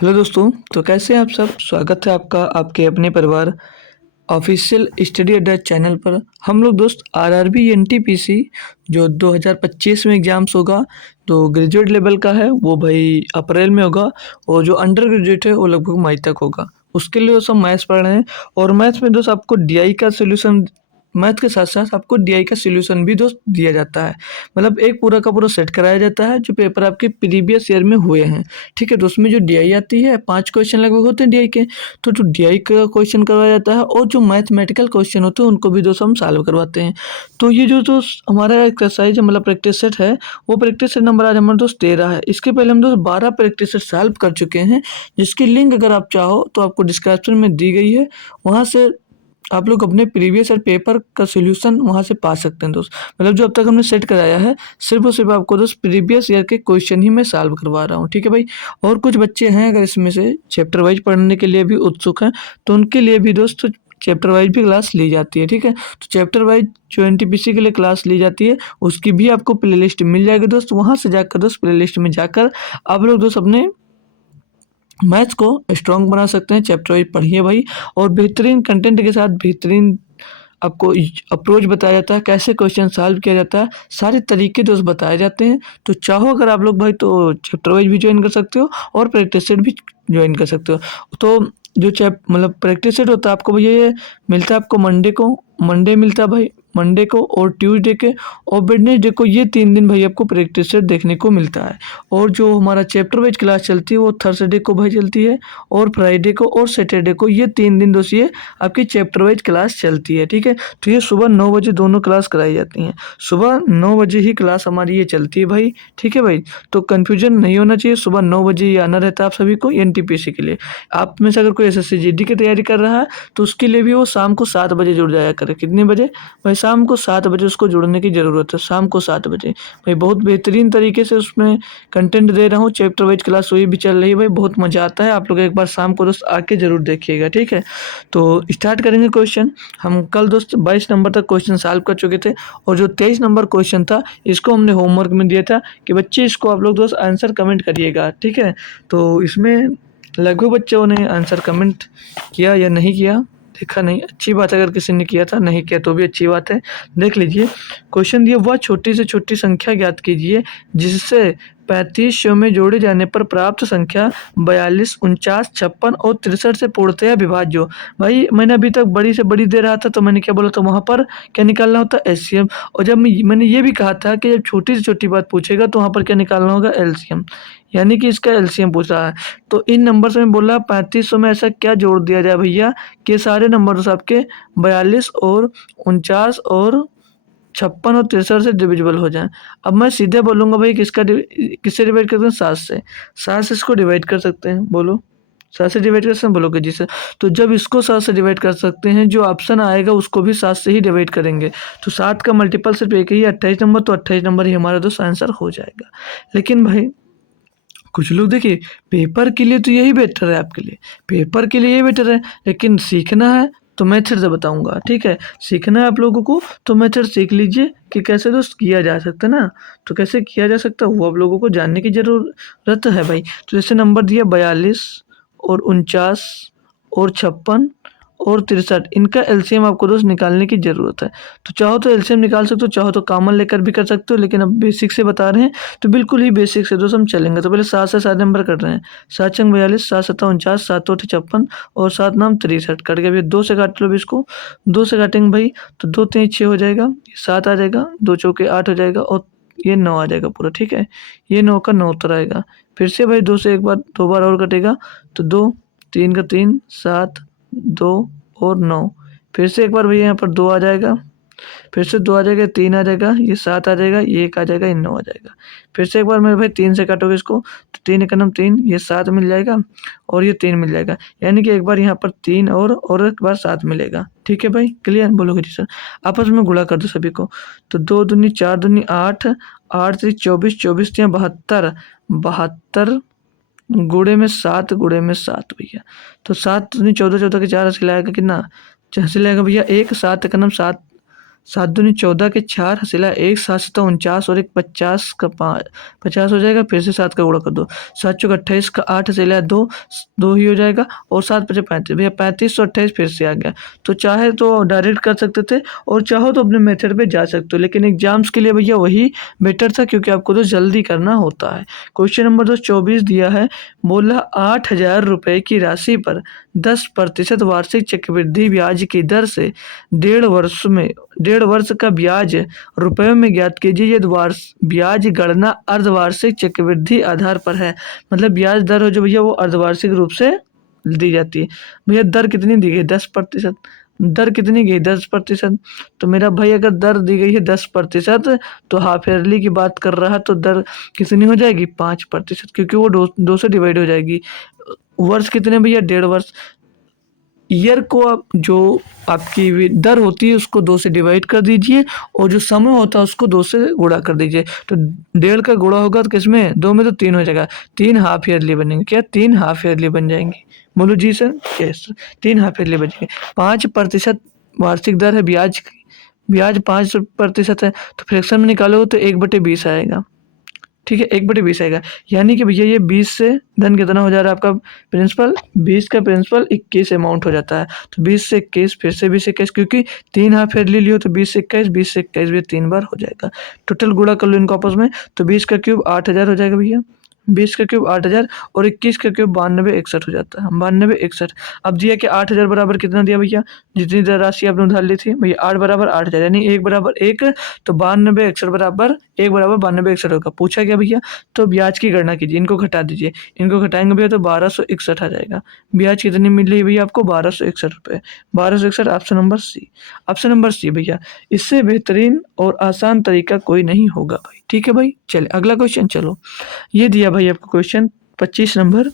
Hello दोस्तों। तो कैसे हैं आप सब। स्वागत है आपका आपके अपने परिवार ऑफिशियल स्टडी अड्डा चैनल पर। हम लोग दोस्त आरआरबी एनटीपीसी जो 2025 में एग्जाम्स होगा, तो ग्रेजुएट लेवल का है वो भाई अप्रैल में होगा, और जो अंडर ग्रेजुएट है वो लगभग मई तक होगा। उसके लिए वो सब मैथ्स पढ़ रहे हैं, और मैथ्स में दोस्त आपको डीआई का सोल्यूशन, मैथ के साथ साथ आपको डीआई का सोल्यूशन भी दोस्त दिया जाता है। मतलब एक पूरा का पूरा सेट कराया जाता है जो पेपर आपके प्रीवियस ईयर में हुए हैं। ठीक है, तो उसमें जो डीआई आती है 5 क्वेश्चन लगभग होते हैं डीआई के। तो जो डीआई का क्वेश्चन करवाया जाता है, और जो मैथमेटिकल क्वेश्चन होते हैं उनको भी दोस्त हम सॉल्व करवाते हैं। तो ये जो दोस्त हमारा एक्सरसाइज है, मतलब प्रैक्टिस सेट है, वो प्रैक्टिस सेट नंबर आज हमारे दोस्त 13 है। इसके पहले हम दोस्त 12 प्रैक्टिस सेट सॉल्व कर चुके हैं, जिसकी लिंक अगर आप चाहो तो आपको डिस्क्रिप्शन में दी गई है। वहाँ से आप लोग अपने प्रीवियस ईयर पेपर का सॉल्यूशन वहाँ से पा सकते हैं दोस्त। मतलब जो अब तक हमने सेट कराया है, सिर्फ और सिर्फ आपको दोस्त प्रीवियस ईयर के क्वेश्चन ही मैं सॉल्व करवा रहा हूँ। ठीक है भाई। और कुछ बच्चे हैं अगर इसमें से चैप्टर वाइज पढ़ने के लिए भी उत्सुक हैं, तो उनके लिए भी दोस्त चैप्टर वाइज भी क्लास ली जाती है। ठीक है, तो चैप्टर वाइज जो एनटीपीसी के लिए क्लास ली जाती है, उसकी भी आपको प्लेलिस्ट मिल जाएगी दोस्त। वहाँ से जाकर दोस्त प्लेलिस्ट में जाकर आप लोग दोस्त अपने मैथ्स को स्ट्रॉन्ग बना सकते हैं। चैप्टर वाइज पढ़िए भाई, और बेहतरीन कंटेंट के साथ बेहतरीन आपको अप्रोच बताया जाता है, कैसे क्वेश्चन सॉल्व किया जाता है, सारे तरीके दोस्त बताए जाते हैं। तो चाहो अगर आप लोग भाई तो चैप्टर वाइज भी ज्वाइन कर सकते हो, और प्रैक्टिस सेट भी ज्वाइन कर सकते हो। तो जो मतलब प्रैक्टिस सेट होता है आपको भैया, ये मिलता है आपको मंडे मिलता है भाई, मंडे को और ट्यूसडे के और वेडनेसडे को। ये 3 दिन भाई आपको प्रैक्टिस सेट देखने को मिलता है। और जो हमारा चैप्टर वाइज क्लास चलती है वो थर्सडे को भाई चलती है, और फ्राइडे को और सैटरडे को। ये 3 दिन दोस्त ये आपकी चैप्टर वाइज क्लास चलती है। ठीक है, तो ये सुबह 9 बजे दोनों क्लास कराई जाती हैं। सुबह 9 बजे ही क्लास हमारी ये चलती है भाई। ठीक है भाई, तो कन्फ्यूजन नहीं होना चाहिए। सुबह 9 बजे ही आना रहता है आप सभी को एनटीपीसी के लिए। आप में से अगर कोई एसएससी जीडी की तैयारी कर रहा है, तो उसके लिए भी वो शाम को 7 बजे जुड़ जाया करे। कितने बजे भाई? शाम को 7 बजे उसको जुड़ने की ज़रूरत है। शाम को 7 बजे भाई, बहुत बेहतरीन तरीके से उसमें कंटेंट दे रहा हूँ। चैप्टर वाइज क्लास वही भी चल रही है भाई, बहुत मज़ा आता है। आप लोग एक बार शाम को दोस्त आके ज़रूर देखिएगा। ठीक है, तो स्टार्ट करेंगे क्वेश्चन। हम कल दोस्त 22 नंबर तक क्वेश्चन सॉल्व कर चुके थे, और जो 23 नंबर क्वेश्चन था इसको हमने होमवर्क में दिया था कि बच्चे इसको आप लोग दोस्त आंसर कमेंट करिएगा। ठीक है, तो इसमें लगभग बच्चों ने आंसर कमेंट किया या नहीं किया देखा नहीं। अच्छी बात है, अगर किसी ने किया था, नहीं किया तो भी अच्छी बात है। देख लीजिए क्वेश्चन दिया, वह छोटी से छोटी संख्या ज्ञात कीजिए जिससे 3500 में जोड़े जाने पर प्राप्त संख्या 42, 49, 56 और 63 से पूर्णतया विभाज्य हो। भाई मैंने अभी तक बड़ी से बड़ी दे रहा था, तो मैंने क्या बोला था, वहाँ पर क्या निकालना होता है, एलसीएम। और जब मैंने ये भी कहा था कि जब छोटी से छोटी बात पूछेगा तो वहाँ पर क्या निकालना होगा, एलसीएम। यानी कि इसका एलसीएम पूछ रहा है। तो इन नंबर से मैं बोल रहा 3500 में ऐसा क्या जोड़ दिया जाए भैया कि सारे नंबर आपके 42 और 49 और 56 और 63 से डिविजिबल हो जाएं। अब मैं सीधे बोलूँगा भाई किससे डिवाइड करते हैं, 7 से। 7 से इसको डिवाइड कर सकते हैं, बोलो 7 से डिवाइड कर सकते हैं, बोलोगे जी सर। तो जब इसको 7 से डिवाइड कर सकते हैं, जो ऑप्शन आएगा उसको भी 7 से ही डिवाइड करेंगे। तो 7 का मल्टीपल सिर्फ एक ही है, 28 नंबर। तो 28 नंबर ही हमारा दोस्त आंसर हो जाएगा। लेकिन भाई कुछ लोग देखिए, पेपर के लिए तो यही बेटर है, आपके लिए पेपर के लिए ये बेटर है, लेकिन सीखना है तो मेथड से बताऊंगा। ठीक है, सीखना है आप लोगों को तो मेथड सीख लीजिए कि कैसे दोस्त किया जा सकता है ना। तो कैसे किया जा सकता है वो आप लोगों को जानने की ज़रूरत है भाई। तो जैसे नंबर दिया 42 और 49 और 56 और 63, इनका एलसीएम आपको दोस्त निकालने की ज़रूरत है। तो चाहो तो एलसीएम निकाल सकते हो, चाहो तो कॉमन लेकर भी कर सकते हो, लेकिन अब बेसिक से बता रहे हैं तो बिल्कुल ही बेसिक से दोस्त हम चलेंगे। तो पहले 7 से 7 नंबर कर रहे हैं। 7 छंग 42, 7 सत्ता 49, 7 8 56 और 7 नाम 63। कट गया भैया, 2 से काट लो भी इसको। 2 से काटेंगे भाई तो 2 3 6 हो जाएगा, 7 आ जाएगा, 2 चौके 8 हो जाएगा, और ये 9 आ जाएगा पूरा। ठीक है, ये 9 का 9 उत्तर आएगा। फिर से भाई 2 से एक बार 2 बार और कटेगा, तो 2 3 का 3 7 2 और 9। फिर से एक बार भैया यहाँ पर 2 आ जाएगा, फिर से 2 आ जाएगा, 3 आ जाएगा, ये 7 आ जाएगा, ये 1 आ जाएगा, ये 9 आ जाएगा। फिर से एक बार मेरे भाई 3 से काटोगे इसको तो 3 एक नम 3, ये 7 मिल जाएगा, और ये 3 मिल जाएगा। यानी कि एक बार यहाँ पर 3 और एक बार 7 मिलेगा। ठीक है भाई, क्लियर? बोलोगे जी सर। आपस में गुणा कर दो सभी को। तो 2 दूनी 4 दूनी 8, 8 3 24, 24 3 72, 72 गुणे में 7, गुणे में 7 भैया। तो 7 दूनी 14, 14 के 4 हंस के लाएगा कितना, हंस लाएगा भैया 1, 7 का नाम 7, सात दूनी 14 के 4 हसीला 1, 7 सत्ता 49 और एक 50 का 5 50 हो जाएगा। फिर से 7 का गुणा कर दो, 7 चौक 28 का 8 हसीला 2, 2 ही हो जाएगा। और 7 पचे 35, भैया 35 और 28 फिर से आ गया। तो चाहे तो डायरेक्ट कर सकते थे और चाहो तो अपने मेथड पे जा सकते हो, लेकिन एग्जाम्स के लिए भैया वही बेटर था क्योंकि आपको तो जल्दी करना होता है। क्वेश्चन नंबर 24 दिया है, बोला 8,000 रुपए की राशि पर 10% वार्षिक चक्रवृद्धि ब्याज की दर से 1.5 वर्ष का ब्याज रुपयों में ज्ञात कीजिए। यदि ब्याज गणना अर्धवार्षिक चक्रवृद्धि आधार पर है, मतलब ब्याज दर हो जो भैया वो अर्धवार्षिक रूप से दी जाती है। भैया दर कितनी दी गई? 10%। दर कितनी गई? 10%। तो मेरा भाई अगर दर दी गई है 10%, तो हाफ ईयरली की बात कर रहा है तो दर कितनी हो जाएगी? 5%, क्योंकि वो दो से डिवाइड हो जाएगी। वर्ष कितने भैया? 1.5 वर्ष। ईयर को आप जो आपकी दर होती है उसको 2 से डिवाइड कर दीजिए और जो समय होता है उसको 2 से गुणा कर दीजिए। तो 1.5 का गुणा होगा तो किसमें? 2 में तो 3 हो जाएगा। 3 हाफ ईयरली बनेंगे। क्या 3 हाफ ईयरली बन जाएंगे? बोलो जी सर। यस, 3 हाफ ईयरली बनेंगे। 5% वार्षिक दर है ब्याज की। ब्याज 5% है तो फ्रैक्शन में निकालो तो 1/20 आएगा। ठीक है, 1/20 आएगा। यानी कि भैया ये 20 से धन कितना हो जा रहा है आपका प्रिंसिपल? 20 का प्रिंसिपल 21 अमाउंट हो जाता है। तो 20 से 21, फिर से 20 से 21, क्योंकि 3 हाफ ईयरली लियो तो 20 से 21, 20 से 21 भी 3 बार हो जाएगा। टोटल गुणा कर लो इनको आपस में, तो 20 का क्यूब 8,000 हो जाएगा भैया। 20 का क्यूब 8,000 और 21 का क्यूब 9261 हो जाता है। 9261। अब दिया कि 8,000 बराबर कितना दिया भैया? जितनी राशि आपने उधार ली थी भैया, 8 बराबर 8,000 यानी 1 बराबर 1, तो 9261 बराबर 1 बराबर 9261 होगा। पूछा क्या भैया? तो ब्याज की गणना कीजिए, इनको घटा दीजिए। इनको घटाएंगे भैया तो 1261 आ जाएगा। ब्याज कितनी मिल रही भैया आपको? 1261 रुपये। 1261, option number C. Option number C भैया, इससे बेहतरीन और आसान तरीका कोई नहीं होगा भाई। ठीक है भाई, चले अगला क्वेश्चन। चलो ये दिया भाई आपको क्वेश्चन 25 नंबर,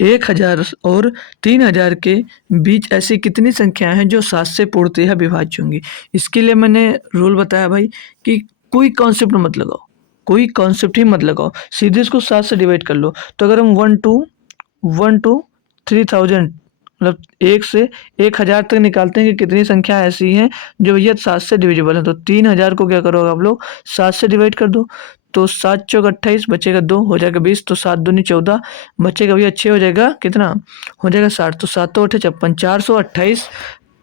1,000 और 3,000 के बीच ऐसी कितनी संख्याएं हैं जो 7 से पूर्णतः विभाज्य होंगी? इसके लिए मैंने रूल बताया भाई कि कोई कॉन्सेप्ट मत लगाओ, कोई कॉन्सेप्ट ही मत लगाओ, सीधे इसको 7 से डिवाइड कर लो। तो अगर हम 1 to 3,000 मतलब 1 से 1,000 तक निकालते हैं कि कितनी संख्या ऐसी हैं जो भैया 7 से डिविजिबल है, तो 3,000 को क्या करोगे आप लोग? 7 से डिवाइड कर दो। तो 7 चौक 28, बचेगा 2, हो जाएगा 20, तो 7 दूनी 14, बचेगा भैया 6, हो जाएगा कितना? हो जाएगा 60। तो 7 तो 56, 428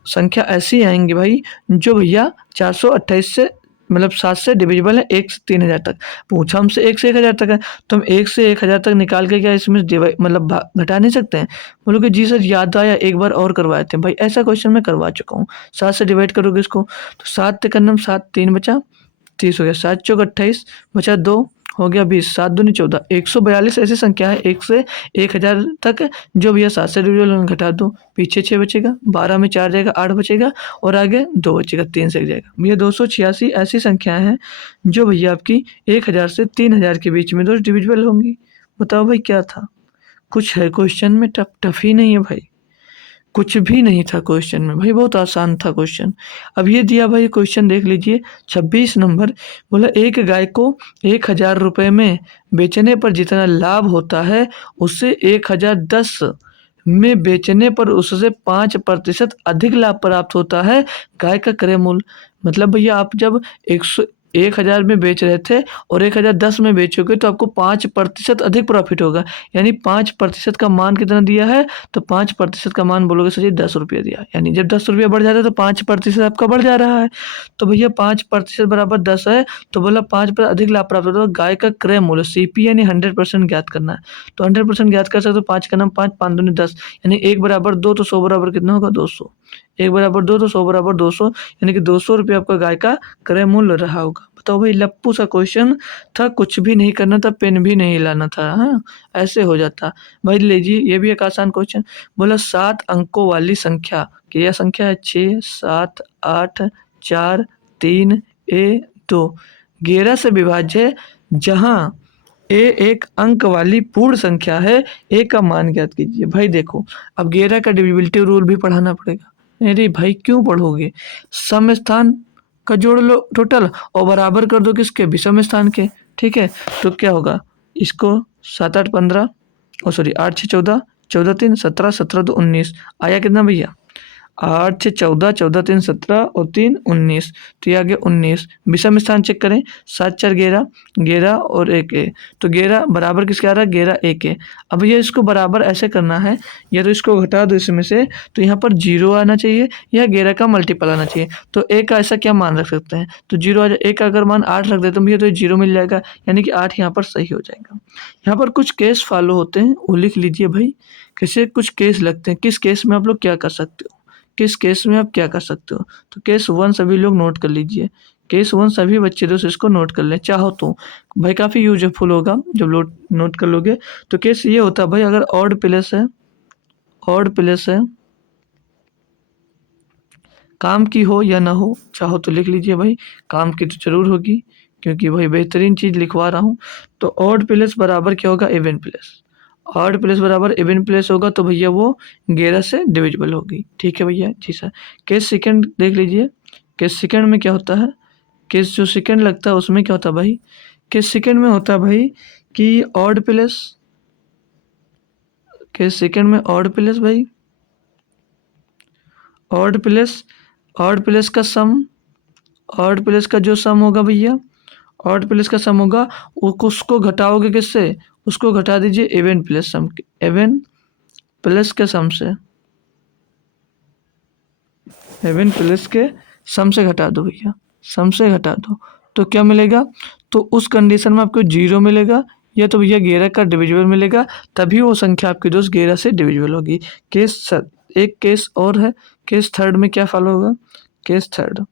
संख्या ऐसी आएंगी भाई जो भैया 428 से मतलब 7 से डिविजिबल है 1 से 3,000 तक। पूछा हमसे 1 से 1,000 तक है, तो हम 1 से 1,000 तक निकाल के क्या इसमें डिवाइड मतलब घटा नहीं सकते हैं? बोलोगे जी सर याद आया, एक बार और करवाए थे भाई। ऐसा क्वेश्चन मैं करवा चुका हूँ। 7 से डिवाइड करोगे इसको तो 7 तिकन्नम 7, 3 बचा 30 हो गया। 7 चौक 28, बचा 2, हो गया 20, 7 दूनी 14, 142 ऐसी संख्या है 1 से 1,000 तक जो भैया 7 से डिविजिबल घटा दो, पीछे 6 बचेगा, 12 में 4 जाएगा 8 बचेगा और आगे 2 बचेगा, 3 से जाएगा भैया। 286 ऐसी संख्याएं हैं जो भैया आपकी 1,000 से 3,000 के बीच में 2 डिविजिबल होंगी। बताओ भाई क्या था? कुछ है क्वेश्चन में? टफ ही नहीं है भाई, कुछ भी नहीं था क्वेश्चन में भाई, बहुत आसान था क्वेश्चन। अब ये दिया भाई क्वेश्चन देख लीजिए 26 नंबर, बोला एक गाय को 1,000 रुपये में बेचने पर जितना लाभ होता है उससे 1,010 में बेचने पर उससे 5% अधिक लाभ प्राप्त होता है। गाय का क्रय मूल्य, मतलब भैया आप जब 1,000 में बेच रहे थे और 1,010 में बेचोगे तो आपको 5% अधिक प्रॉफिट होगा। यानी 5% का मान कितना दिया है? तो 5% का मान बोलोगे सर जी 10 रुपये दिया, यानी जब 10 रुपये बढ़ जाता है तो 5% आपका बढ़ जा रहा है। तो भैया 5% बराबर 10 है, तो बोला 5% अधिक लाभ प्राप्त होता है। गाय का क्रय मूल्य CP यानी 100% ज्ञात करना है। तो 100% ज्ञात कर सकते हो। 5 का नाम 5, 5 दूनी 10, यानी 1 बराबर 2 तो 100 बराबर कितना होगा? 200। 1 बराबर 2 तो 100 बराबर 200, यानी कि 200 रुपये आपका गाय का क्रय मूल्य रहा होगा। बताओ भाई, लप्पू सा क्वेश्चन था, कुछ भी नहीं करना था, पेन भी नहीं लाना था। हाँ, ऐसे हो जाता भाई। लीजिए ये भी एक आसान क्वेश्चन, बोला 7 अंकों वाली संख्या की यह संख्या है 6, 7, 8, 4, 3, A 2 11 से विभाज्य है, जहां A एक अंक वाली पूर्ण संख्या है। A का मान ज्ञात कीजिए। भाई देखो, अब 11 का डिविजिबिलिटी रूल भी पढ़ाना पड़ेगा। अरे भाई क्यों पढ़ोगे? सम स्थान का जोड़ लो टोटल और बराबर कर दो किसके? विषम स्थान के। ठीक है, तो क्या होगा? इसको 7 8 15 और सॉरी 8 6 14, 14 3 17, 17 2 19, आया कितना भैया? 8 6 14, 14 3 17 और 3 19, तो ये आ गया 19। विषम स्थान चेक करें, 7 4 11, 11 और 1 है, तो 11 बराबर किसके आ रहा है, 11 1 है। अब ये इसको बराबर ऐसे करना है, या तो इसको घटा दो इसमें से, तो यहाँ पर 0 आना चाहिए या 11 का मल्टीपल आना चाहिए। तो 1 का ऐसा क्या मान रख सकते हैं, तो 0 आ जाए। 1 का अगर मान 8 रख देते हैं भैया तो ये 0 मिल जाएगा, यानी कि 8 यहाँ पर सही हो जाएगा। यहाँ पर कुछ केस फॉलो होते हैं, वो लिख लीजिए भाई। कैसे कुछ केस लगते हैं, किस केस में आप लोग क्या कर सकते हो, किस केस में आप क्या कर सकते हो। तो केस 1 सभी लोग नोट कर लीजिए, केस 1 सभी बच्चे दोस्त इसको नोट कर लें चाहो तो, भाई काफ़ी यूजफुल होगा जब लोग नोट कर लोगे। तो केस ये होता है भाई, अगर ऑड प्लेस है, ऑड प्लेस है, काम की हो या ना हो, चाहो तो लिख लीजिए भाई, काम की तो जरूर होगी क्योंकि भाई बेहतरीन चीज़ लिखवा रहा हूँ। तो ऑड प्लेस बराबर क्या होगा, इवन प्लेस। ऑड प्लेस बराबर इवन प्लेस होगा तो भैया वो 11 से डिविजिबल होगी। ठीक है भैया, जी सर। केस सेकंड देख लीजिए, केस सेकंड में क्या होता है, केस जो सेकंड लगता है उसमें क्या होता है भाई, केस सेकंड में होता है भाई कि ऑड प्लेस, केस सेकंड में ऑड प्लेस भाई, ऑड प्लेस, ऑड प्लेस का सम, ऑड प्लेस का जो सम होगा भैया, ऑड प्लेस का सम होगा, उसको घटाओगे किससे, उसको घटा दीजिए इवन प्लस सम, इवन प्लस के सम से, इवन प्लस के सम से घटा दो भैया, सम से घटा दो, तो क्या मिलेगा, तो उस कंडीशन में आपको 0 मिलेगा या तो भैया 11 का डिविजिबल मिलेगा, तभी वो संख्या आपकी दोस्त 11 से डिविजिबल होगी। केस एक केस और है, केस थर्ड में क्या फॉलो होगा, केस थर्ड।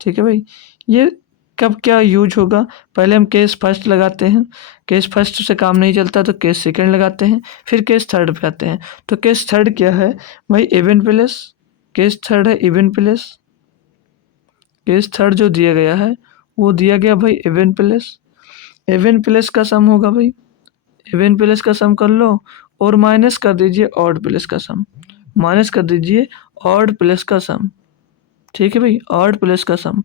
ठीक है भाई, ये कब क्या यूज होगा, पहले हम केस फर्स्ट लगाते हैं, केस फर्स्ट से काम नहीं चलता तो केस सेकंड लगाते हैं, फिर केस थर्ड पे आते हैं। तो केस थर्ड क्या है भाई, इवन प्लस, केस थर्ड है इवन प्लस, केस थर्ड जो दिया गया है वो दिया गया भाई इवन प्लस, इवन प्लस का सम होगा भाई, इवन प्लस का सम कर लो और माइनस कर दीजिए ऑड प्लस का सम, माइनस कर दीजिए ऑड प्लस का सम। ठीक है भाई, ऑड प्लस का सम।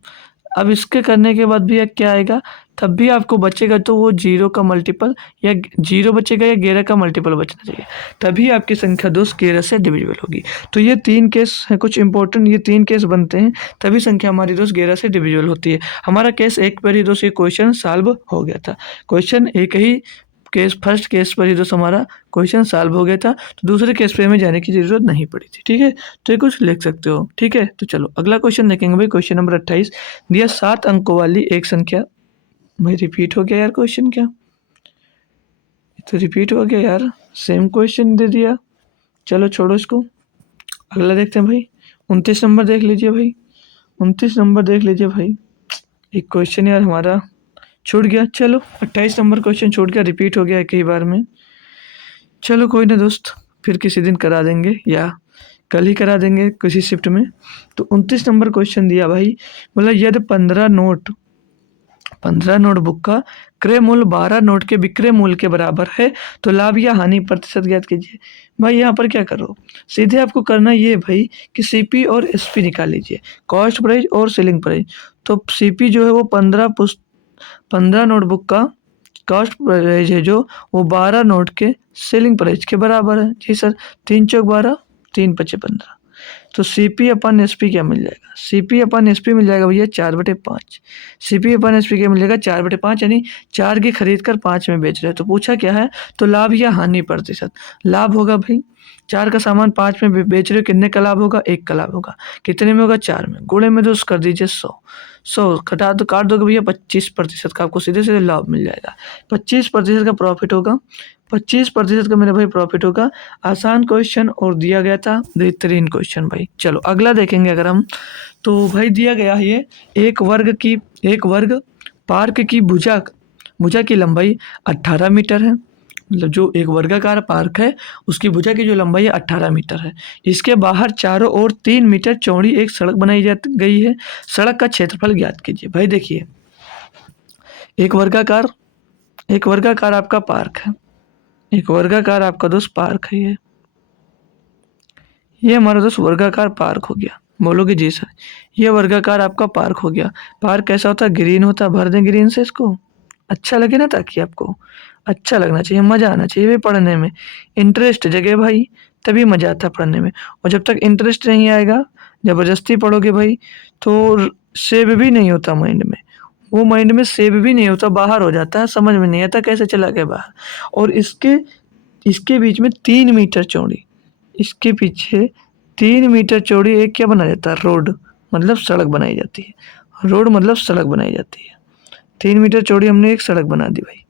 अब इसके करने के बाद भी क्या आएगा, तब भी आपको बचेगा तो वो 0 का मल्टीपल या 0 बचेगा या 11 का मल्टीपल बचना चाहिए, तभी आपकी संख्या दोस्त 11 से डिविजिबल होगी। तो ये 3 केस हैं कुछ इंपॉर्टेंट, ये 3 केस बनते हैं तभी संख्या हमारी दोस्त 11 से डिविजिबल होती है। हमारा केस 1 पर ही दोस्त ये क्वेश्चन सॉल्व हो गया था, क्वेश्चन एक ही केस, फर्स्ट केस पर ही दोस्त हमारा क्वेश्चन सॉल्व हो गया था, तो दूसरे केस पे हमें जाने की ज़रूरत नहीं पड़ी थी। ठीक है, तो ये कुछ लिख सकते हो। ठीक है, तो चलो अगला क्वेश्चन देखेंगे भाई, क्वेश्चन नंबर 28 दिया 7 अंकों वाली एक संख्या, भाई रिपीट हो गया यार क्वेश्चन, क्या तो रिपीट हो गया यार, सेम क्वेश्चन दे दिया। चलो छोड़ो इसको, अगला देखते हैं भाई। 29 नंबर देख लीजिए भाई, 29 नंबर देख लीजिए भाई, एक क्वेश्चन यार हमारा छूट गया। चलो 28 नंबर क्वेश्चन छूट गया, रिपीट हो गया एक ही बार में। चलो कोई ना दोस्त, फिर किसी दिन करा देंगे या कल ही करा देंगे किसी शिफ्ट में। तो 29 नंबर क्वेश्चन दिया भाई, बोला यदि 15 नोट बुक का क्रय मूल्य 12 नोट के विक्रय मूल्य के बराबर है तो लाभ या हानि प्रतिशत ज्ञात कीजिए। भाई यहाँ पर क्या करो, सीधे आपको करना ये भाई कि सीपी और एसपी निकाल लीजिए, कॉस्ट प्राइस और सेलिंग प्राइस। तो सीपी जो है वो 15 नोटबुक का कॉस्ट प्राइस है जो वो 12 नोट के सेलिंग प्राइस के बराबर है। जी सर, 3 चौक 12, 3 पचे 15, तो सी पी अपन एस पी क्या मिल जाएगा, सी पी अपन एस पी मिल जाएगा भैया 4/5। सी पी अपन एस पी क्या मिल जाएगा 4/5, यानी 4 की खरीद कर 5 में बेच रहे हैं। तो पूछा क्या है, तो लाभ या हानि प्रतिशत। लाभ होगा भाई, 4 का सामान 5 में बेच रहे हो, कितने का लाभ होगा, 1 का लाभ होगा। कितने में होगा, 4 में। गुणे में दोस्त कर दीजिए 100 घटा तो काट दोगे भैया 25% का आपको सीधे सीधे लाभ मिल जाएगा। 25% का प्रॉफिट होगा, 25% का मेरे भाई प्रॉफिट होगा। आसान क्वेश्चन और दिया गया था बेहतरीन क्वेश्चन भाई। चलो अगला देखेंगे अगर हम, तो भाई दिया गया है ये एक वर्ग पार्क की भुजा की लंबाई 18 मीटर है, मतलब जो एक वर्गाकार पार्क है उसकी भुजा की जो लंबाई है 18 मीटर है। इसके बाहर चारों ओर 3 मीटर चौड़ी एक सड़क बनाई जा गई है, सड़क का क्षेत्रफल ज्ञात कीजिए। भाई देखिए, एक वर्गाकार आपका पार्क है, एक वर्गाकार आपका दोस्त पार्क है, ये हमारा दोस्त वर्गाकार पार्क हो गया। बोलोगे जी सर, ये वर्गाकार आपका पार्क हो गया। पार्क कैसा होता है, ग्रीन होता है, भर दें ग्रीन से इसको, अच्छा लगे ना, ताकि आपको अच्छा लगना चाहिए, मजा आना चाहिए भाई पढ़ने में, इंटरेस्ट जगे भाई, तभी मज़ा आता है पढ़ने में। और जब तक इंटरेस्ट नहीं आएगा, ज़बरदस्ती पढ़ोगे भाई तो सेव भी नहीं होता माइंड में, वो माइंड में सेव भी नहीं होता, बाहर हो जाता है, समझ में नहीं आता कैसे चला गया बाहर। और इसके बीच में 3 मीटर चौड़ी, इसके पीछे 3 मीटर चौड़ी एक क्या बनाया जाता है, रोड, मतलब सड़क बनाई जाती है। रोड मतलब सड़क बनाई जाती है। 3 मीटर चौड़ी हमने एक सड़क बना दी भाई,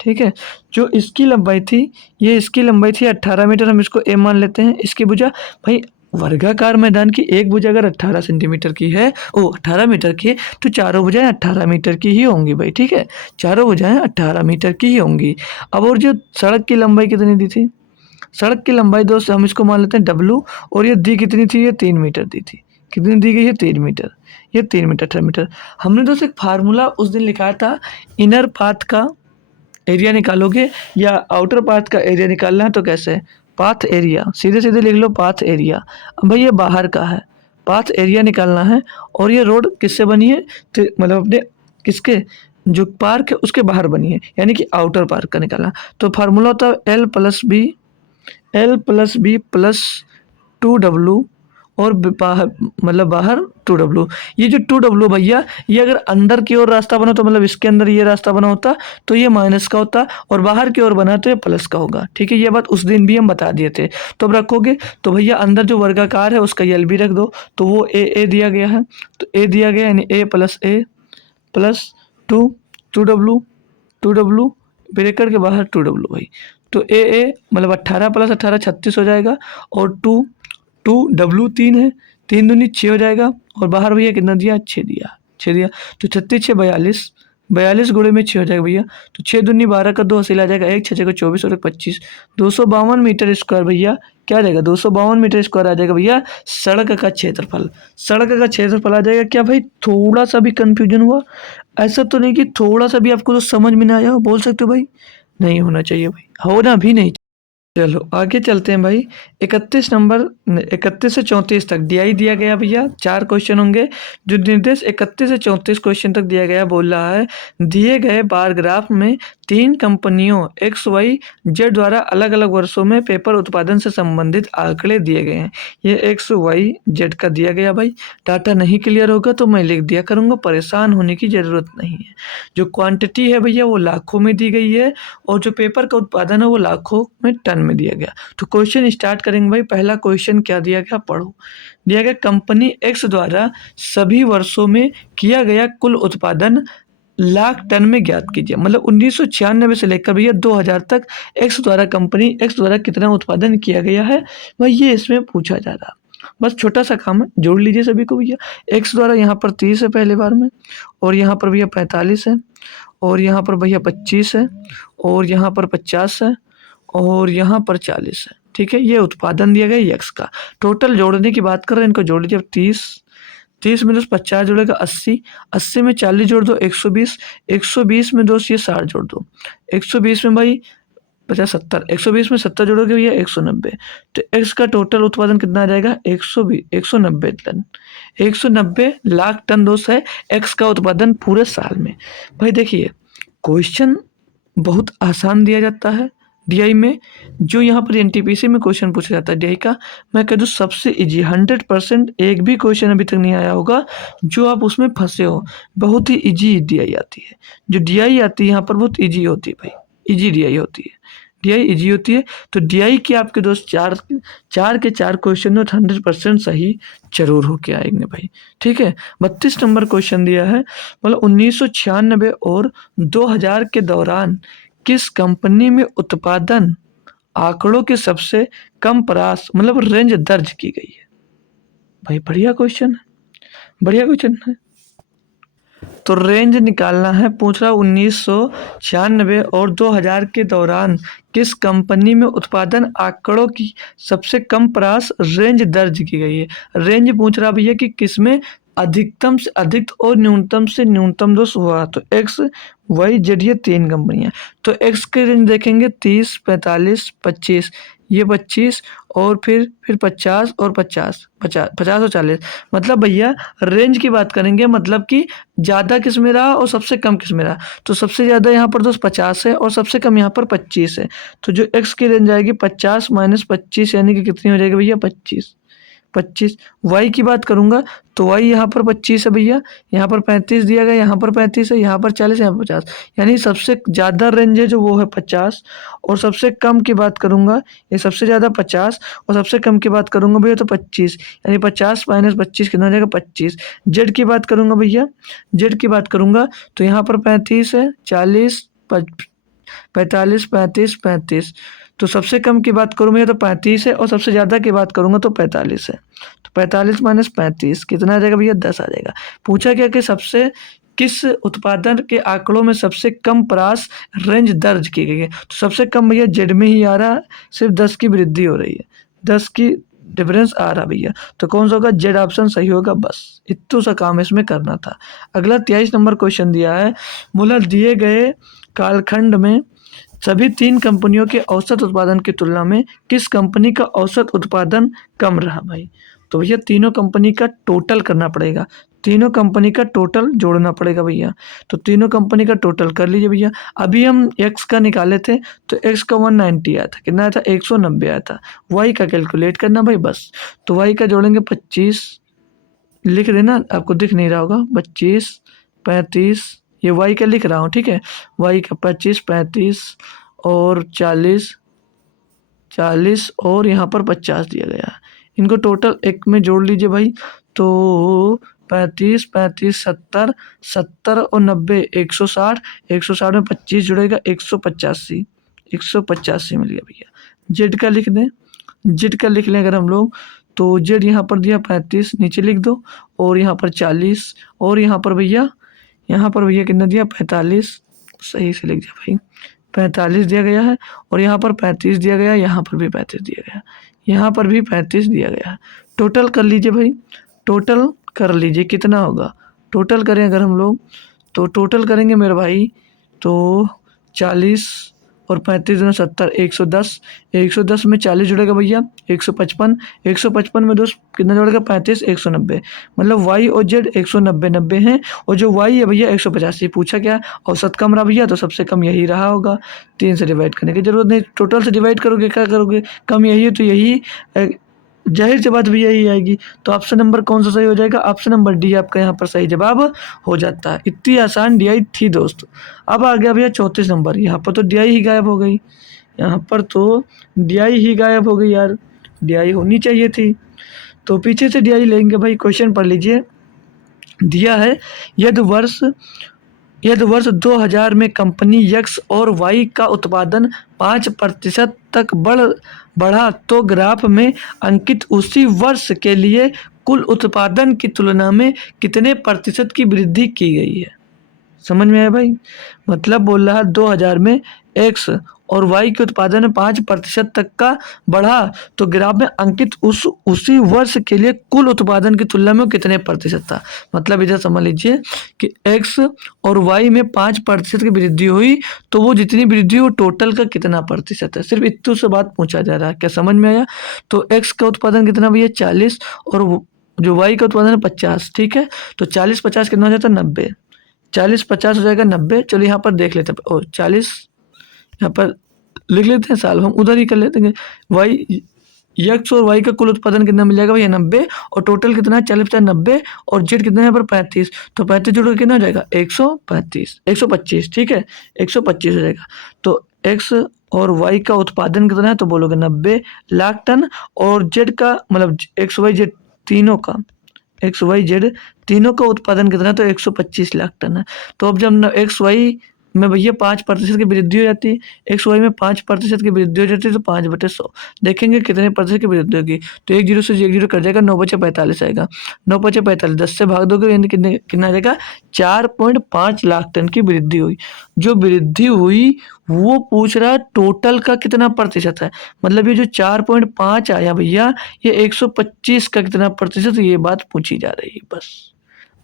ठीक है। जो इसकी लंबाई थी, ये इसकी लंबाई थी 18 मीटर, हम इसको ए मान लेते हैं। इसकी भुजा भाई, वर्गाकार मैदान की एक भुजा अगर 18 सेंटीमीटर की है, 18 मीटर की है, तो चारों भुजाएं 18 मीटर की ही होंगी भाई, ठीक है। चारों भुजाएं 18 मीटर की ही होंगी। अब और जो सड़क की लंबाई कितनी दी थी, सड़क की लंबाई दोस्त हम इसको मान लेते हैं डब्लू, और ये दी कितनी थी, ये 3 मीटर दी थी। कितनी दी गई है, 3 मीटर। ये 3 मीटर 18 मीटर। हमने दोस्त एक फार्मूला उस दिन लिखा था, इनर पाथ का एरिया निकालोगे या आउटर पाथ का एरिया निकालना है तो कैसे, पाथ एरिया, सीधे सीधे लिख लो पाथ एरिया। अब भाई ये बाहर का है, पाथ एरिया निकालना है। और ये रोड किससे बनी है, तो मतलब अपने किसके, जो पार्क है उसके बाहर बनी है, यानी कि आउटर पार्क का निकालना। तो फार्मूला होता है L+B+2W, और बाहर मतलब बाहर 2W। ये जो 2W भैया, ये अगर अंदर की ओर रास्ता बना तो मतलब इसके अंदर ये रास्ता बना होता तो ये माइनस का होता, और बाहर की ओर बना तो ये प्लस का होगा, ठीक है। ये बात उस दिन भी हम बता दिए थे। तो अब रखोगे तो भैया अंदर जो वर्गाकार है उसका यल भी रख दो, तो वो ए दिया गया है, तो ए दिया गया यानी A+A+2 2W ब्रैकेट के बाहर 2W भाई। तो ए मतलब 18 + 18 36 हो जाएगा, और 2W 3 है, 3 दूनी 6 हो जाएगा, और बाहर भैया कितना दिया, 6 दिया, 6 दिया। तो 36 6 42, 42 गुणे में 6 हो जाएगा भैया। तो 6 दूनी 12 का 2 हासिल आ जाएगा, 1 6 को 24 और 1 25, 252 मीटर स्क्वायर भैया क्या आ जाएगा, 252 मीटर स्क्वायर आ जाएगा भैया सड़क का क्षेत्रफल। सड़क का क्षेत्रफल आ जाएगा। क्या भाई थोड़ा सा भी कंफ्यूजन हुआ, ऐसा तो नहीं कि थोड़ा सा भी आपको तो समझ में ना आया हो, बोल सकते हो भाई, नहीं होना चाहिए भाई, होना भी नहीं। चलो आगे चलते हैं भाई। 31 नंबर, 31 से 34 तक डीआई दिया गया भैया, 4 क्वेश्चन होंगे। जो निर्देश 31 से 34 क्वेश्चन तक दिया गया, बोल रहा है दिए गए बार ग्राफ में 3 कंपनियों एक्स वाई जेड द्वारा अलग अलग वर्षों में पेपर उत्पादन से संबंधित आंकड़े दिए गए हैं। ये एक्स वाई जेड का दिया गया भाई। डाटा नहीं क्लियर होगा तो मैं लिख दिया करूँगा, परेशान होने की ज़रूरत नहीं है। जो क्वांटिटी है भैया वो लाखों में दी गई है, और जो पेपर का उत्पादन है वो लाखों में टन में दिया गया। तो क्वेश्चन स्टार्ट करेंगे भाई। पहला क्वेश्चन क्या दिया गया, पढ़ो। दिया गया कंपनी एक्स द्वारा सभी वर्षों में किया गया कुल उत्पादन लाख टन में ज्ञात कीजिए। मतलब 1996 से लेकर भैया 2000 तक कंपनी एक्स द्वारा कितना उत्पादन किया गया है भाई, ये इसमें पूछा जा रहा। बस छोटा सा काम है, जोड़ लीजिए सभी को भैया। एक्स द्वारा यहाँ पर 30 है पहले बार में, और यहाँ पर भैया 45 है, और यहाँ पर भैया 25 है, और यहाँ पर 50 है, और यहाँ पर 40 है, ठीक है। ये उत्पादन दिया गया एक्स का। टोटल जोड़ने की बात कर रहे हैं, इनको जोड़ लीजिए। 30 में दोस्त 50 जोड़ेगा 80, 80 में 40 जोड़ दो 120, 120 में दोस्त ये 60 जोड़ दो, 120 में भाई 50 70, 120 में 70 जोड़ोगे भैया 190। तो एक्स का टोटल उत्पादन कितना आ जाएगा, 190 टन, 190 लाख टन दोस्त है एक्स का उत्पादन पूरे साल में। भाई देखिए क्वेश्चन बहुत आसान दिया जाता है डीआई में। जो यहाँ पर एनटीपीसी में क्वेश्चन पूछा जाता है डीआई का, मैं कह दूँ सबसे इजी, 100%। एक भी क्वेश्चन अभी तक नहीं आया होगा जो आप उसमें फंसे हो। बहुत ही इजी डीआई आती है, जो डीआई आती है यहाँ पर बहुत इजी होती है भाई, इजी डीआई होती है, डीआई इजी होती है। तो डीआई के आपके दोस्त चार के 4 क्वेश्चन 100% सही जरूर होके आएंगे भाई, ठीक है। 32 नंबर क्वेश्चन दिया है, मतलब 1996 और 2000 के दौरान किस कंपनी में उत्पादन आंकड़ों के सबसे कम परास मतलब रेंज दर्ज की गई है। भाई बढ़िया क्वेश्चन है, बढ़िया क्वेश्चन है। तो रेंज निकालना है, पूछ रहा 1996 और 2000 के दौरान किस कंपनी में उत्पादन आंकड़ों की सबसे कम परास रेंज दर्ज की गई है। रेंज पूछ रहा भैया कि किसमें अधिकतम से अधिक और न्यूनतम से न्यूनतम दोष हुआ। तो एक्स वाई जेड ये 3 कंपनियां। तो एक्स की रेंज देखेंगे 30 45 25, ये 25 और फिर 50 और 50, 50 और 40। मतलब भैया रेंज की बात करेंगे, मतलब कि ज़्यादा किस में रहा और सबसे कम किस में रहा। तो सबसे ज़्यादा यहाँ पर दोस्त 50 है और सबसे कम यहाँ पर 25 है। तो जो एक्स की रेंज आएगी 50 माइनस 25 यानी कि कितनी हो जाएगी भैया 25। 25 वाई की बात करूंगा तो वाई यहाँ पर 25 है भैया, यहाँ पर 35 दिया गया, यहाँ पर 35 है, यहाँ पर 40, यहाँ पर 50। यानी सबसे ज़्यादा रेंज है जो वो है 50। और सबसे कम की बात करूंगा, ये सबसे ज़्यादा 50 और सबसे कम की बात करूंगा भैया तो 25। यानी 50 माइनस 25 कितना हो जाएगा 25। जेड की बात करूंगा भैया, जेड की बात करूंगा तो यहाँ पर 35 है, 40, 45, 35, 35। तो सबसे कम की बात करूँ मैं तो 35 है और सबसे ज़्यादा की बात करूँगा तो 45 है। तो 45 माइनस 35 कितना आ जाएगा भैया 10 आ जाएगा। पूछा गया कि सबसे किस उत्पादन के आंकड़ों में सबसे कम परास रेंज दर्ज की गई है। तो सबसे कम भैया जेड में ही आ रहा है, सिर्फ 10 की वृद्धि हो रही है, 10 की डिफरेंस आ रहा भैया। तो कौन सा होगा, जेड ऑप्शन सही होगा। बस इतना सा काम इसमें करना था। अगला 23 नंबर क्वेश्चन दिया है, बोला दिए गए कालखंड में सभी 3 कंपनियों के औसत उत्पादन की तुलना में किस कंपनी का औसत उत्पादन कम रहा भाई। तो भैया तीनों कंपनी का टोटल करना पड़ेगा, तीनों कंपनी का टोटल जोड़ना पड़ेगा भैया। तो तीनों कंपनी का टोटल कर लीजिए भैया। अभी हम एक्स का निकाले थे तो एक्स का 190 आया था, कितना आया था 190 आया था। वाई का कैलकुलेट करना भाई बस। तो वाई का जोड़ेंगे 25, लिख देना, आपको दिख नहीं रहा होगा, 25, 35, ये वाई का लिख रहा हूँ ठीक है। वाई का 25, 35 और 40, 40 और यहाँ पर 50 दिया गया है। इनको टोटल एक में जोड़ लीजिए भाई। तो 35, 35, 70, 70 और 90, 160, 160 में 25 जुड़ेगा 185, 185 मिल गया भैया। जेड का लिख दें, जेड का लिख लें अगर हम लोग तो जेड यहाँ पर दिया 35, नीचे लिख दो, और यहाँ पर 40 और यहाँ पर भैया, यहाँ पर भैया कितना दिया 45, सही से लिख दिया भाई, 45 दिया गया है। और यहाँ पर 35 दिया गया, यहाँ पर भी 35 दिया गया, यहाँ पर भी 35 दिया गया है। टोटल कर लीजिए भाई, टोटल कर लीजिए कितना होगा। टोटल करें अगर हम लोग तो टोटल करेंगे मेरे भाई तो 40 और 35 दूना 70, 110, 110 में 40 जुड़ेगा भैया 155, 155 में दोस्त कितना जुड़ेगा 35, 190। मतलब वाई और जेड 190 90 हैं, और जो वाई है भैया 185। पूछा क्या औसत कम रहा भैया, तो सबसे कम यही रहा होगा। 3 से डिवाइड करने की जरूरत नहीं, टोटल से डिवाइड करोगे क्या करोगे, कम यही है तो यही जाहिर सी बात भी यही आएगी। तो ऑप्शन नंबर कौन सा सही हो जाएगा, ऑप्शन नंबर डी आपका यहाँ पर सही जवाब हो जाता है। इतनी आसान डीआई थी दोस्त। अब आ गया भैया 34 नंबर, यहाँ पर तो डीआई ही गायब हो गई, यहाँ पर तो डीआई ही गायब हो गई यार, डीआई होनी चाहिए थी। तो पीछे से डीआई लेंगे भाई। क्वेश्चन पढ़ लीजिए, दिया है यदि वर्ष 2000 में कंपनी एक्स और वाई का उत्पादन 5% तक बढ़ा तो ग्राफ में अंकित उसी वर्ष के लिए कुल उत्पादन की तुलना में कितने प्रतिशत की वृद्धि की गई है। समझ में आया भाई, मतलब बोल रहा है 2000 में एक्स और वाई के उत्पादन में 5% तक का बढ़ा तो ग्राफ में अंकित उसी वर्ष के लिए कुल उत्पादन की तुलना में कितने प्रतिशत था। मतलब इधर समझ लीजिए कि एक्स और वाई में 5% की वृद्धि हुई तो वो जितनी वृद्धि हुई वो टोटल का कितना प्रतिशत है, सिर्फ इतने से बात पूछा जा रहा है। क्या समझ में आया। तो एक्स का उत्पादन कितना भैया 40 और जो वाई का उत्पादन है 50, ठीक है। तो 40 50 कितना हो जाता है 90, 40 50 हो जाएगा 90। चलो यहाँ पर देख लेते हैं, 40 यहाँ पर लिख लेते हैं, साल हम उधर ही कर लेते हैं। वाई एक्स और वाई का कुल उत्पादन कितना मिल जाएगा भैया 90, और टोटल कितना है 40 50 90, और जेड कितना है यहाँ पर 35। तो 35 जोड़ कितना हो जाएगा 135, 125, ठीक है 125 हो जाएगा। तो एक्स और वाई का उत्पादन कितना है तो बोलोगे 90 लाख टन, और जेड का मतलब एक्स वाई जेड तीनों का, एक्स वाई जेड तीनों का उत्पादन कितना है तो 125 लाख टन है। तो अब जब एक्स वाई में भैया 5% की वृद्धि हो जाती है, एक्स वाई में 5% की वृद्धि हो जाती है तो 5/100 देखेंगे कितने प्रतिशत की वृद्धि होगी। तो 1 0 से 1 0 कट जाएगा, 9 बचे 45 आएगा, 9 बचे 45, 10 से भाग दोगे यानी कितना आ जाएगा 4.5 लाख टन की वृद्धि हुई। जो वृद्धि हुई वो पूछ रहा है टोटल का कितना प्रतिशत है। मतलब ये जो 4.5 आया भैया ये 125 का कितना प्रतिशत, ये बात पूछी जा रही है।